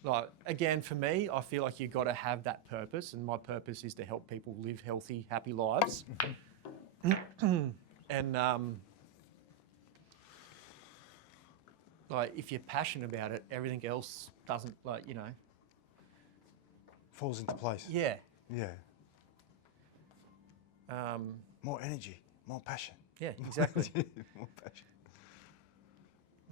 like, again, for me, I feel like you got to have that purpose, and my purpose is to help people live healthy, happy lives. And like, if you're passionate about it, everything else doesn't, like, you know, falls into place. Yeah. Yeah. More energy, more passion. Yeah, exactly. More passion.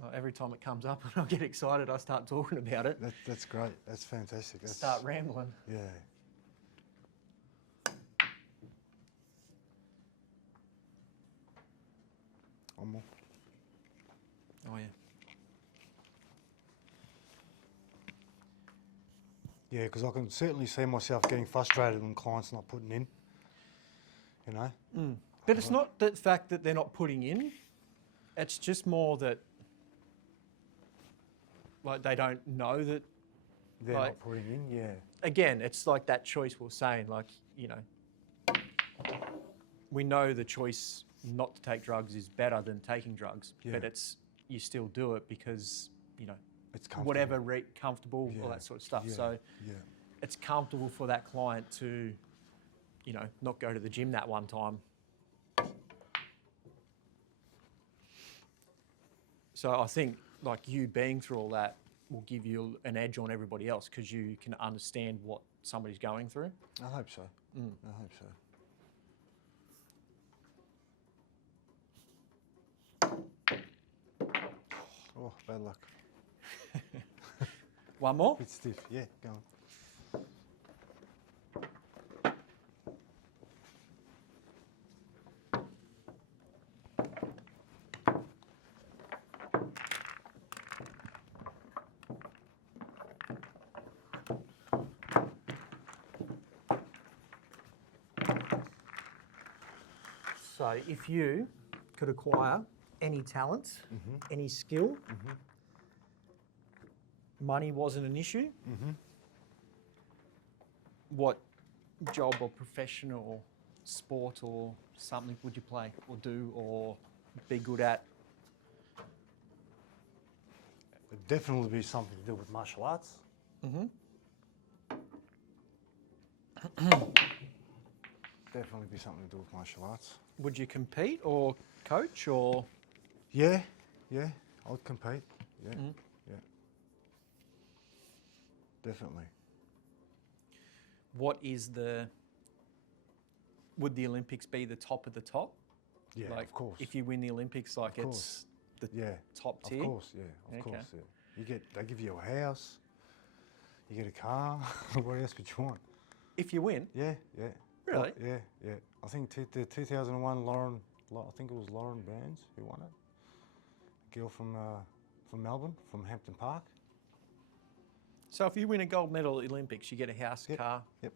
Well, every time it comes up and I get excited, I start talking about it. That's great. That's fantastic. Start rambling. Yeah. One more. Oh, yeah. Yeah, because I can certainly see myself getting frustrated when clients not putting in, you know. But it's not the fact that they're not putting in. It's just more that, like, they don't know that. They're Like- not putting in, yeah. Again, it's like that choice we we're saying, like, you know, we know the choice not to take drugs is better than taking drugs, Yeah. but it's, you still do it because, you know, It's comfortable. whatever, comfortable, all Yeah, that sort of stuff. yeah, So yeah. it's comfortable for that client to, you know, not go to the gym that one time. So I think, like, you being through all that will give you an edge on everybody else because you can understand what somebody's going through. I hope so. I hope so. Oh, bad luck. One more? Bit stiff. Yeah, go on. So if you could acquire any talent, any skill, money wasn't an issue, what job or profession or sport or something would you play or do or be good at? It'd definitely be something to do with martial arts. Definitely be something to do with martial arts. Would you compete or coach or? Yeah, yeah, I'd compete. Yeah, yeah. Definitely. What is would the Olympics be the top of the top? Yeah, Like, of course. if you win the Olympics, like, Of it's the Yeah, top tier? of course, yeah, of Okay. course, yeah. They give you a house, you get a car, what else could you want? If you win? Yeah, yeah. Really? Yeah, yeah. I think the 2001 I think it was Lauren Brands who won it. A girl from Melbourne, from Hampton Park. So if you win a gold medal at the Olympics, you get a house, Yep, car? yep.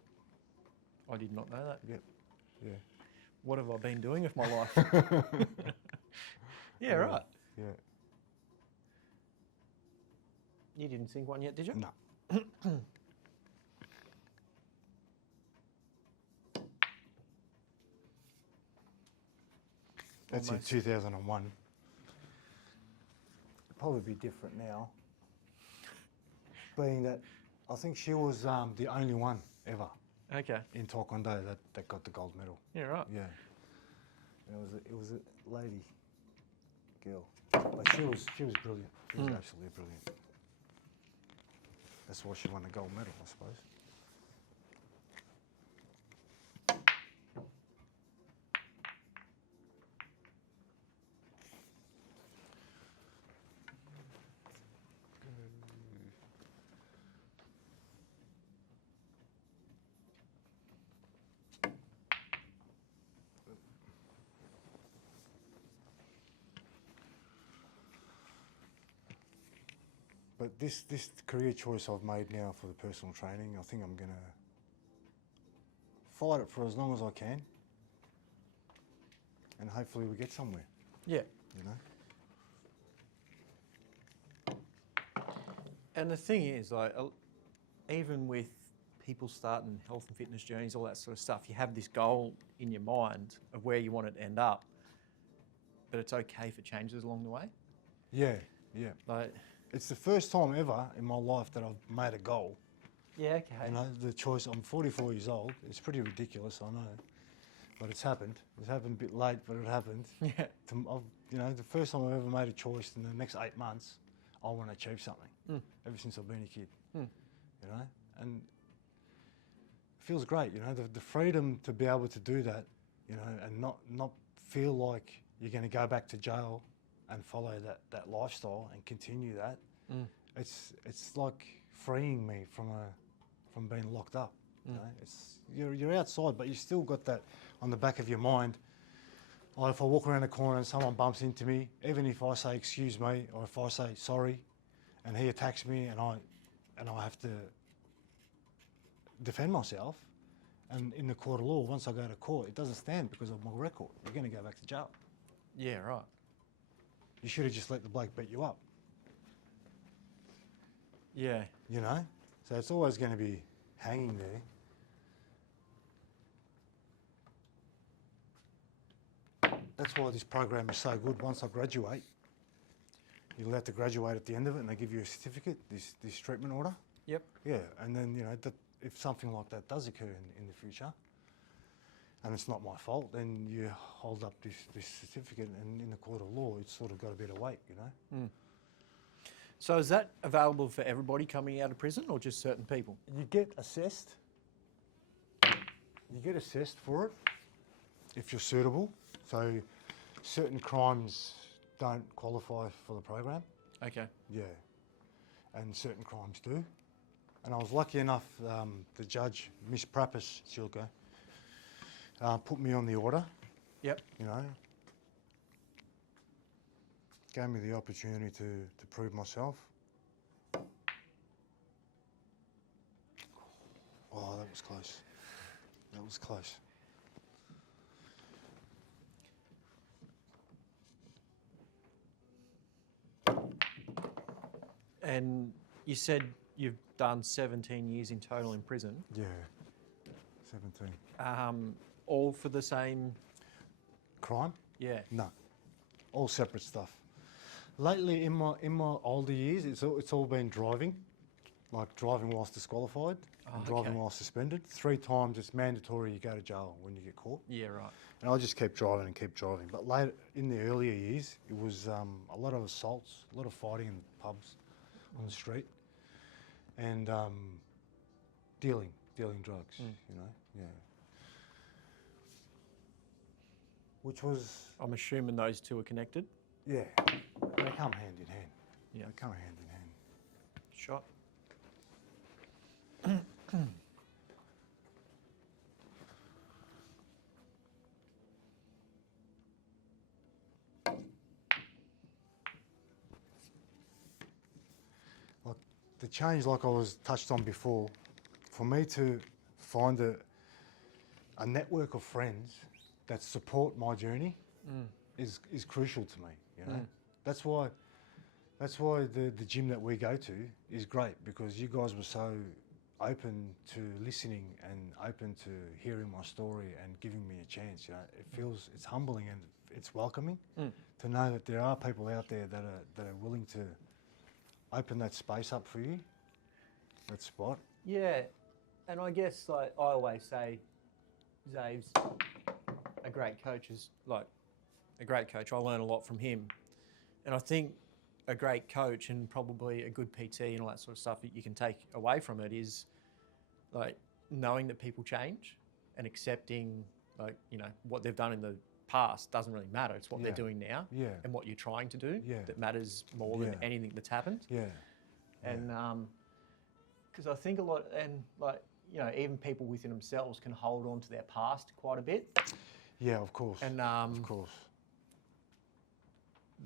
I did not know that. Yep, yeah. What have I been doing with my life? Yeah, right. Yeah. You didn't think one yet, did you? No. That's in Almost. 2001. Probably be different now. Being that I think she was the only one ever Okay. in Taekwondo that got the gold medal. Yeah, right. Yeah. And it was a lady girl. But she was brilliant. She was absolutely brilliant. That's why she won the gold medal, I suppose. But this career choice I've made now for the personal training, I think I'm going to fight it for as long as I can, and hopefully we get somewhere, Yeah. you know? And the thing is, like, even with people starting health and fitness journeys, all that sort of stuff, you have this goal in your mind of where you want it to end up, but it's okay if it changes along the way. Yeah, yeah. Like, It's the first time ever in my life that I've made a goal. yeah, okay. You know, the choice, I'm 44 years old. It's pretty ridiculous, I know. But it's happened. It's happened a bit late, but it happened. Yeah. You know, the first time I've ever made a choice in the next 8 months, I want to achieve something. Ever since I've been a kid. You know, and it feels great, you know, the freedom to be able to do that, you know, and not feel like you're going to go back to jail and follow that lifestyle and continue that. It's like freeing me from being locked up. You know? You're outside, but you still got that on the back of your mind. Or if I walk around the corner and someone bumps into me, even if I say excuse me or if I say sorry, and he attacks me and I have to defend myself, and in the court of law, once I go to court, it doesn't stand because of my record. You're going to go back to jail. Yeah, right. You should have just let the bloke beat you up. Yeah. You know? So it's always going to be hanging there. That's why this program is so good. Once I graduate, you're allowed to graduate at the end of it and they give you a certificate, this treatment order. Yep. Yeah, and then, you know, that if something like that does occur in the future, and it's not my fault, then you hold up this certificate, and in the court of law, it's sort of got a bit of weight, you know? Mm. So is that available for everybody coming out of prison or just certain people? You get assessed. You get assessed for it if you're suitable. So certain crimes don't qualify for the program. Okay. Yeah, and certain crimes do. And I was lucky enough, the judge, Miss Prapis Chilko, put me on the order. Yep. You know, gave me the opportunity to prove myself. Oh, that was close. That was close. And you said you've done 17 years in total in prison. Yeah, 17. All for the same? Crime? Yeah. No, all separate stuff. Lately, in my older years, it's all been driving, like driving whilst disqualified and driving while suspended. 3 times it's mandatory you go to jail when you get caught. Yeah, right. And I just keep driving and keep driving. But later, in the earlier years, it was a lot of assaults, a lot of fighting in pubs, on the street, and dealing drugs. You know, yeah. Which was, I'm assuming those two are connected. yeah, they come hand in hand. Yeah. They come hand in hand. Shot. Like the change, like I was touched on before, for me to find a network of friends that support my journey is crucial to me. You know, that's why the gym that we go to is great, because you guys were so open to listening and open to hearing my story and giving me a chance. You know, it's humbling and it's welcoming to know that there are people out there that are willing to open that space up for you, that spot. Yeah, and I guess like I always say, Zave's a great coach. Is like a great coach. I learn a lot from him, and I think a great coach and probably a good PT and all that sort of stuff that you can take away from it is like knowing that people change and accepting, like, you know, what they've done in the past doesn't really matter. It's what they're doing now and what you're trying to do that matters more than anything that's happened. Yeah. And because I think a lot, and like, you know, even people within themselves can hold on to their past quite a bit. Yeah, of course. And of course.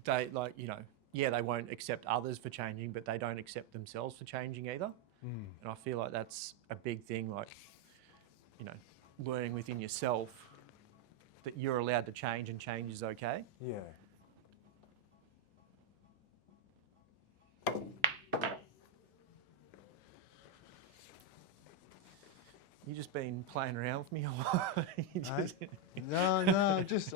They, like, you know, yeah, they won't accept others for changing, but they don't accept themselves for changing either. And I feel like that's a big thing, like, you know, learning within yourself that you're allowed to change and change is okay. Yeah. You just been playing around with me? No, just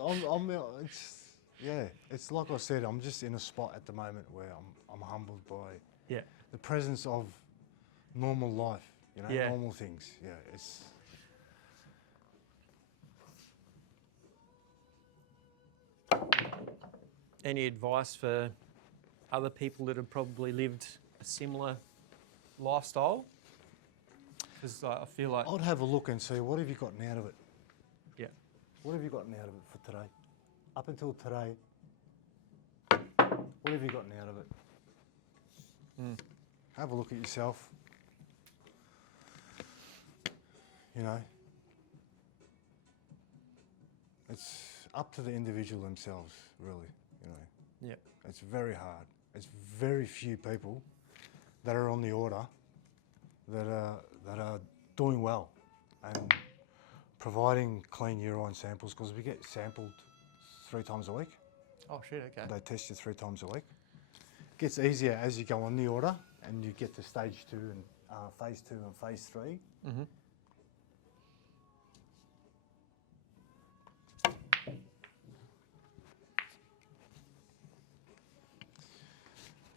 it's like I said, I'm just in a spot at the moment where I'm humbled by the presence of normal life, you know, normal things. Yeah, it's. Any advice for other people that have probably lived a similar lifestyle? Because I feel like I'd have a look and see, what have you gotten out of it? Yeah. What have you gotten out of it for today? Up until today, what have you gotten out of it? Have a look at yourself. You know, it's up to the individual themselves, really. You know, Yep. it's very hard. It's very few people that are on the order that are doing well and providing clean urine samples, because we get sampled 3 times a week. Oh shit. Okay. They test you 3 times a week. It gets easier as you go on the order and you get to stage 2 and phase 2 and phase 3. Mm-hmm.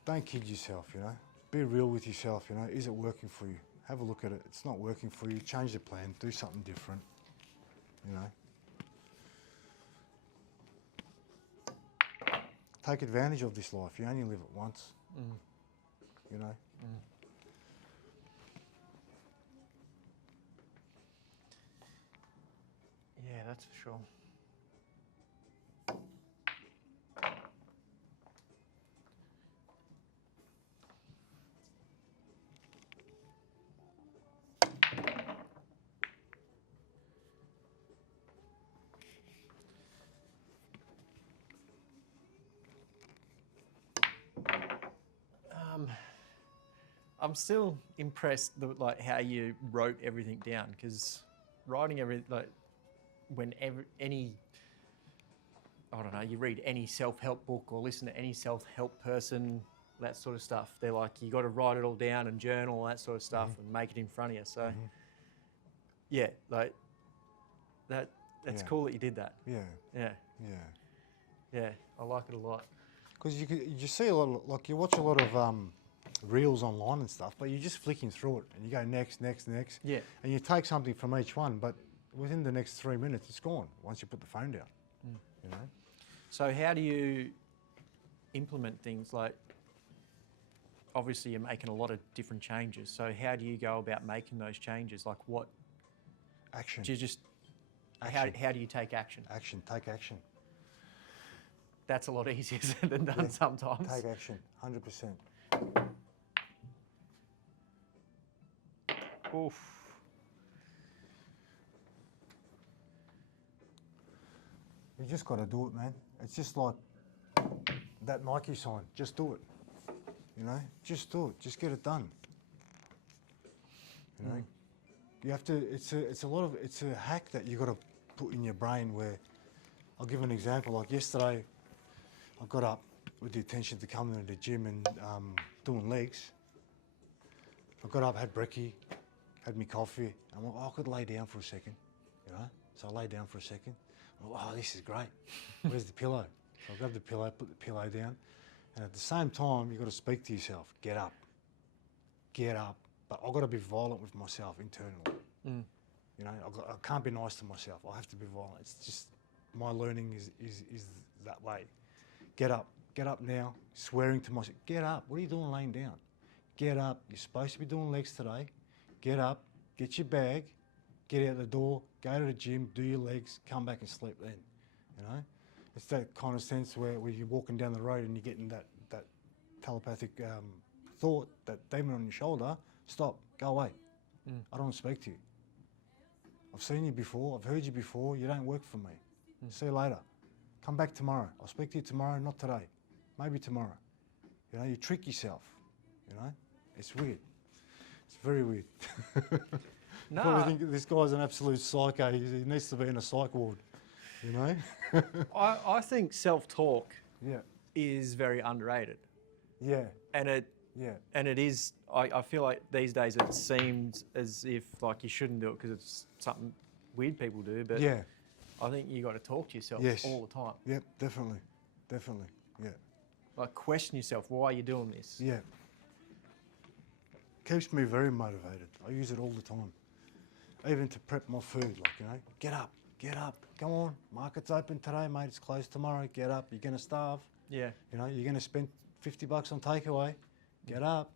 Don't kid yourself, you know. Be real with yourself, you know. Is it working for you? Have a look at it. It's not working for you. Change the plan. Do something different, you know. Take advantage of this life. You only live it once, you know. Yeah, that's for sure. I'm still impressed like how you wrote everything down, because writing whenever any, I don't know, you read any self-help book or listen to any self-help person, that sort of stuff, they're like, you got to write it all down and journal, that sort of stuff, and make it in front of you. So yeah, like that's Yeah. cool that you did that. Yeah, Yeah, yeah. I like it a lot. Because you see a lot of, like, you watch a lot of reels online and stuff, but you're just flicking through it and you go next, Yeah. and you take something from each one, but within the next 3 minutes it's gone once you put the phone down, you know. So how do you implement things? Like, obviously you're making a lot of different changes, so how do you go about making those changes? Like, what Action. do you just Action. how do you take action? Action. Take action. That's a lot easier said than done sometimes. Take action. 100%. Oof. You just got to do it, man. It's just like that Nike sign. Just do it. You know, just do it. Just get it done. You know, you have to. It's a hack that you got to put in your brain. Where I'll give an example. Like yesterday, I got up with the intention to come into the gym and doing legs. I got up, had brekkie, had me coffee. I'm like, I could lay down for a second, you know. So I lay down for a second. I'm like, oh, this is great. Where's the pillow? So I grabbed the pillow, put the pillow down, and at the same time, you've got to speak to yourself. Get up. Get up. But I've got to be violent with myself internally. You know, I can't be nice to myself. I have to be violent. It's just, my learning is that way. Get up. Get up now. Swearing to myself. Get up. What are you doing laying down? Get up. You're supposed to be doing legs today. Get up. Get your bag. Get out the door. Go to the gym. Do your legs. Come back and sleep then. You know? It's that kind of sense where you're walking down the road and you're getting that telepathic thought, that demon on your shoulder. Stop. Go away. I don't want to speak to you. I've seen you before. I've heard you before. You don't work for me. See you later. Come back tomorrow. I'll speak to you tomorrow, not today. Maybe tomorrow. You know, you trick yourself. You know, it's weird. It's very weird. No. Probably think this guy's an absolute psycho. He needs to be in a psych ward. You know. I think self-talk Yeah. is very underrated, Yeah. and it Yeah. is. I feel like these days it seems as if like you shouldn't do it because it's something weird people do, but Yeah. I think you got to talk to yourself Yes. all the time. Yep. Definitely. Definitely. Yeah. Like, question yourself, why are you doing this? Yeah. Keeps me very motivated. I use it all the time. Even to prep my food, like, you know, get up, come on, market's open today, mate, it's closed tomorrow, get up, you're gonna starve. Yeah. You know, you're gonna spend $50 on takeaway, get up,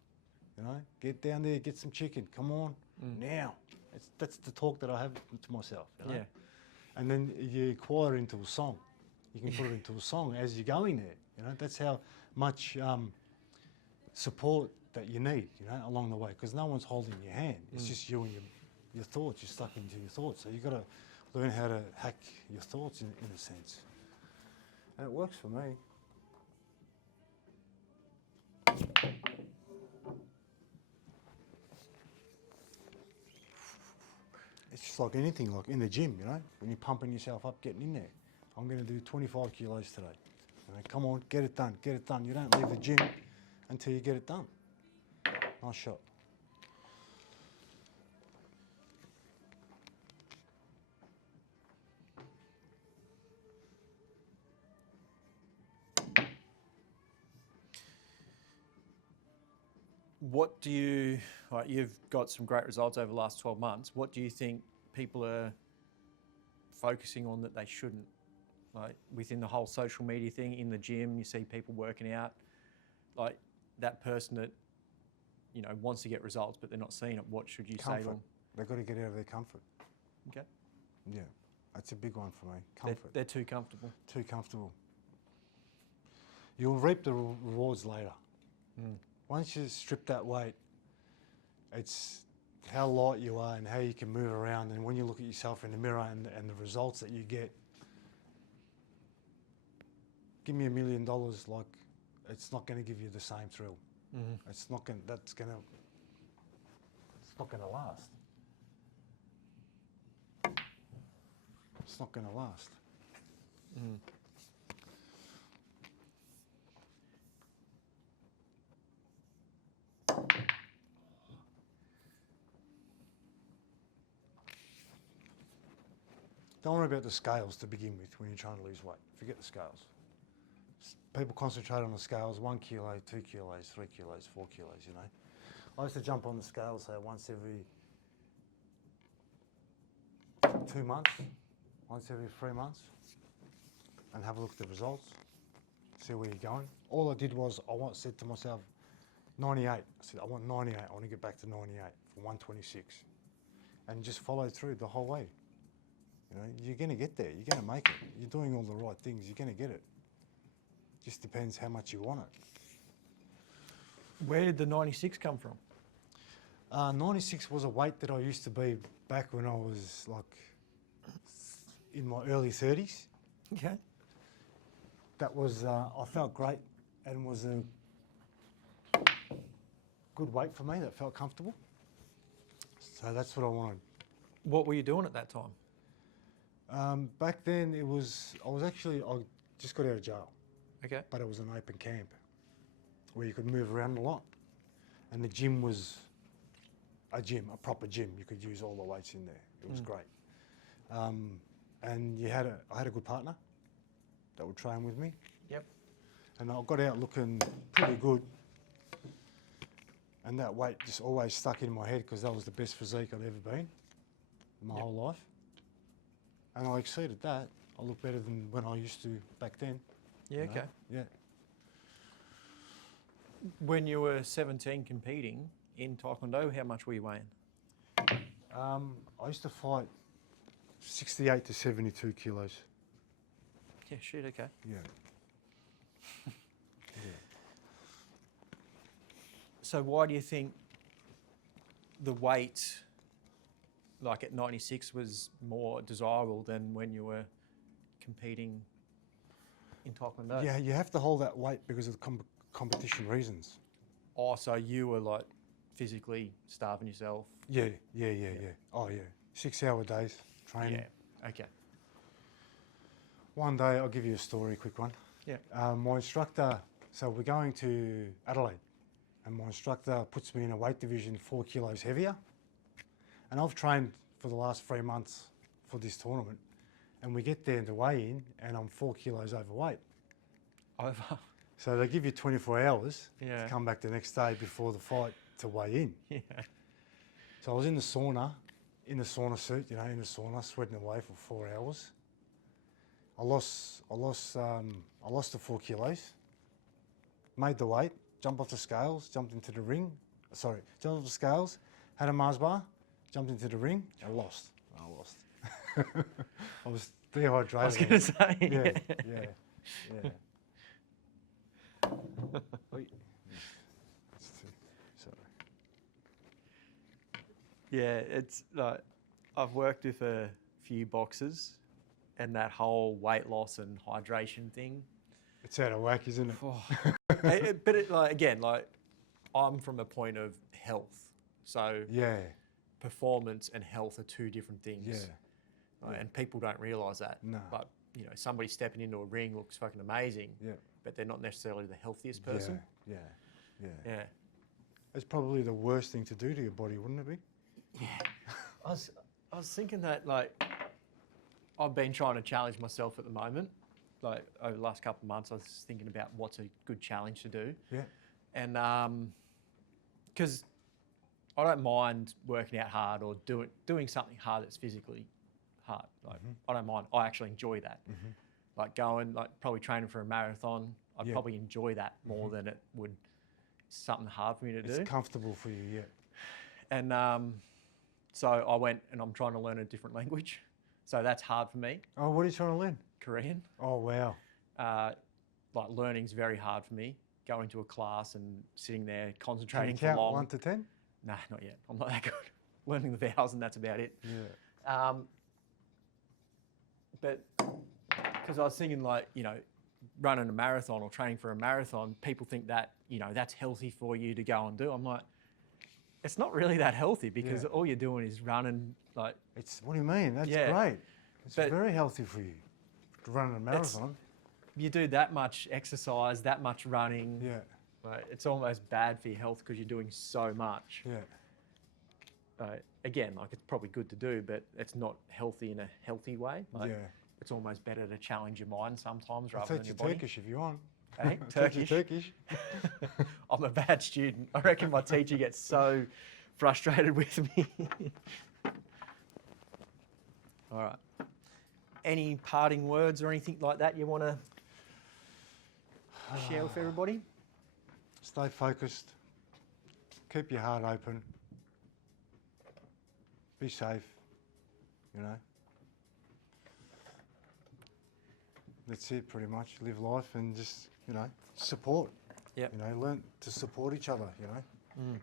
you know, get down there, get some chicken, come on, now. That's the talk that I have to myself, you know? Yeah. And then you acquire into a song. You can put it into a song as you're going there, you know, that's how much support that you need, you know, along the way, because no one's holding your hand. It's just you and your thoughts. You're stuck into your thoughts. So you've got to learn how to hack your thoughts in a sense. And it works for me. It's just like anything, like in the gym, you know, when you're pumping yourself up, getting in there. I'm going to do 25 kilos today. You know, come on, get it done, get it done. You don't leave the gym until you get it done. Nice shot. What do you, like, you've got some great results over the last 12 months. What do you think people are focusing on that they shouldn't? Like within the whole social media thing, in the gym, you see people working out, like that person that, you know, wants to get results, but they're not seeing it. What should you say to them? They've got to get out of their comfort. Okay. Yeah, that's a big one for me. Comfort. They're too comfortable. Too comfortable. You'll reap the rewards later. Mm. Once you strip that weight, it's how light you are and how you can move around. And when you look at yourself in the mirror and the results that you get, give me $1 million, like it's not going to give you the same thrill. Mm-hmm. It's not going. It's not going to last. It's not going to last. Mm. Don't worry about the scales to begin with when you're trying to lose weight. Forget the scales. People concentrate on the scales, 1 kilo, 2 kilos, 3 kilos, 4 kilos, you know. I used to jump on the scales, say, once every 2 months, once every 3 months, and have a look at the results, see where you're going. All I did was, said to myself, 98. I said, I want 98, I want to get back to 98 from 126. And just follow through the whole way. You know, you're going to get there, you're going to make it. You're doing all the right things, you're going to get it. Just depends how much you want it. Where did the 96 come from? 96 was a weight that I used to be back when I was like in my early 30s. Okay. That was, I felt great and was a good weight for me that felt comfortable. So that's what I wanted. What were you doing at that time? Back then I just got out of jail. Okay. But it was an open camp where you could move around a lot. And the gym was a proper gym. You could use all the weights in there. It was great. And I had a good partner that would train with me. Yep. And I got out looking pretty good. And that weight just always stuck in my head because that was the best physique I'd ever been in my whole life. And I exceeded that. I look better than when I used to back then. Yeah, okay. Yeah. When you were 17 competing in Taekwondo, how much were you weighing? I used to fight 68 to 72 kilos. Yeah, shit, okay. Yeah. So why do you think the weight, like at 96, was more desirable than when you were competing in Taekwondo? Yeah, you have to hold that weight because of the competition reasons. Oh, so you were like physically starving yourself? Yeah. Oh, yeah. 6-hour days training. Yeah, okay. One day, I'll give you a story, a quick one. Yeah. My instructor, so we're going to Adelaide, and my instructor puts me in a weight division 4 kilos heavier. And I've trained for the last 3 months for this tournament. And we get there to weigh in, and I'm 4 kilos overweight. Over? So they give you 24 hours Yeah. to come back the next day before the fight to weigh in. Yeah. So I was in the sauna suit, you know, in the sauna, sweating away for 4 hours. I lost the 4 kilos, made the weight, jumped off the scales, jumped off the scales, had a Mars bar, jumped into the ring, I lost. I was dehydrated. I was going to say. Yeah. Wait. Sorry. Yeah, it's like I've worked with a few boxers and that whole weight loss and hydration thing. It's out of whack, isn't it? Oh. Like I'm from a point of health, so Yeah, performance and health are two different things. yeah. And people don't realise that. No. But somebody stepping into a ring looks fucking amazing. Yeah. But they're not necessarily the healthiest person. Yeah. Yeah. It's probably the worst thing to do to your body, wouldn't it be? Yeah. I was thinking that, like, I've been trying to challenge myself at the moment. Like, over the last couple of months, I was thinking about what's a good challenge to do. Yeah. And because I don't mind working out hard or doing something hard that's physically hard. Like, I don't mind. I actually enjoy that. Like probably training for a marathon, I'd probably enjoy that more than it would something hard for me to do. It's comfortable for you, yeah. And so I went and I'm trying to learn a different language. So that's hard for me. Oh, what are you trying to learn? Korean. Oh, wow. Like learning's very hard for me. Going to a class and sitting there Can concentrating you for count long. 1 to 10? Nah, not yet. I'm not that good. Learning the vowels and that's about it. Yeah. But because I was thinking, like, running a marathon or training for a marathon, people think that, that's healthy for you to go and do. I'm like, it's not really that healthy because all you're doing is running, like... What do you mean? That's great. It's very healthy for you to run a marathon. You do that much exercise, that much running. Yeah. Like, it's almost bad for your health because you're doing so much. Yeah. Again, like, it's probably good to do, but it's not healthy in a healthy way. Like, yeah. It's almost better to challenge your mind sometimes rather I'll than teach your you body. Turkish if you want. Hey, I'll teach you Turkish. Turkish. I'm a bad student. I reckon my teacher gets so frustrated with me. All right. Any parting words or anything like that you want to share with everybody? Stay focused. Keep your heart open. Be safe, That's it, pretty much. Live life and just, support. Yeah. Learn to support each other,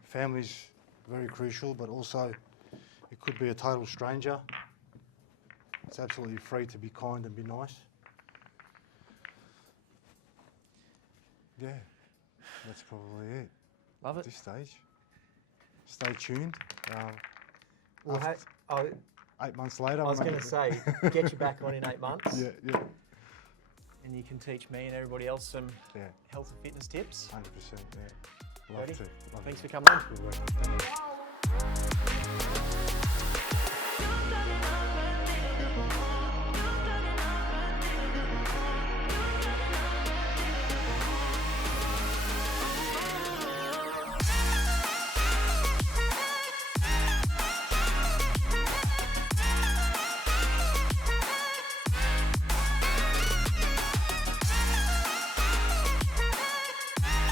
Family's very crucial, but also it could be a total stranger. It's absolutely free to be kind and be nice. Yeah, that's probably it. Love At it. this stage. Stay tuned. Well, after 8 months later. I was going to say, get you back on in 8 months. Yeah. And you can teach me and everybody else some Yeah. health and fitness tips. 100%, yeah. Love Ferdi, to. Love thanks to. for coming on. Good work.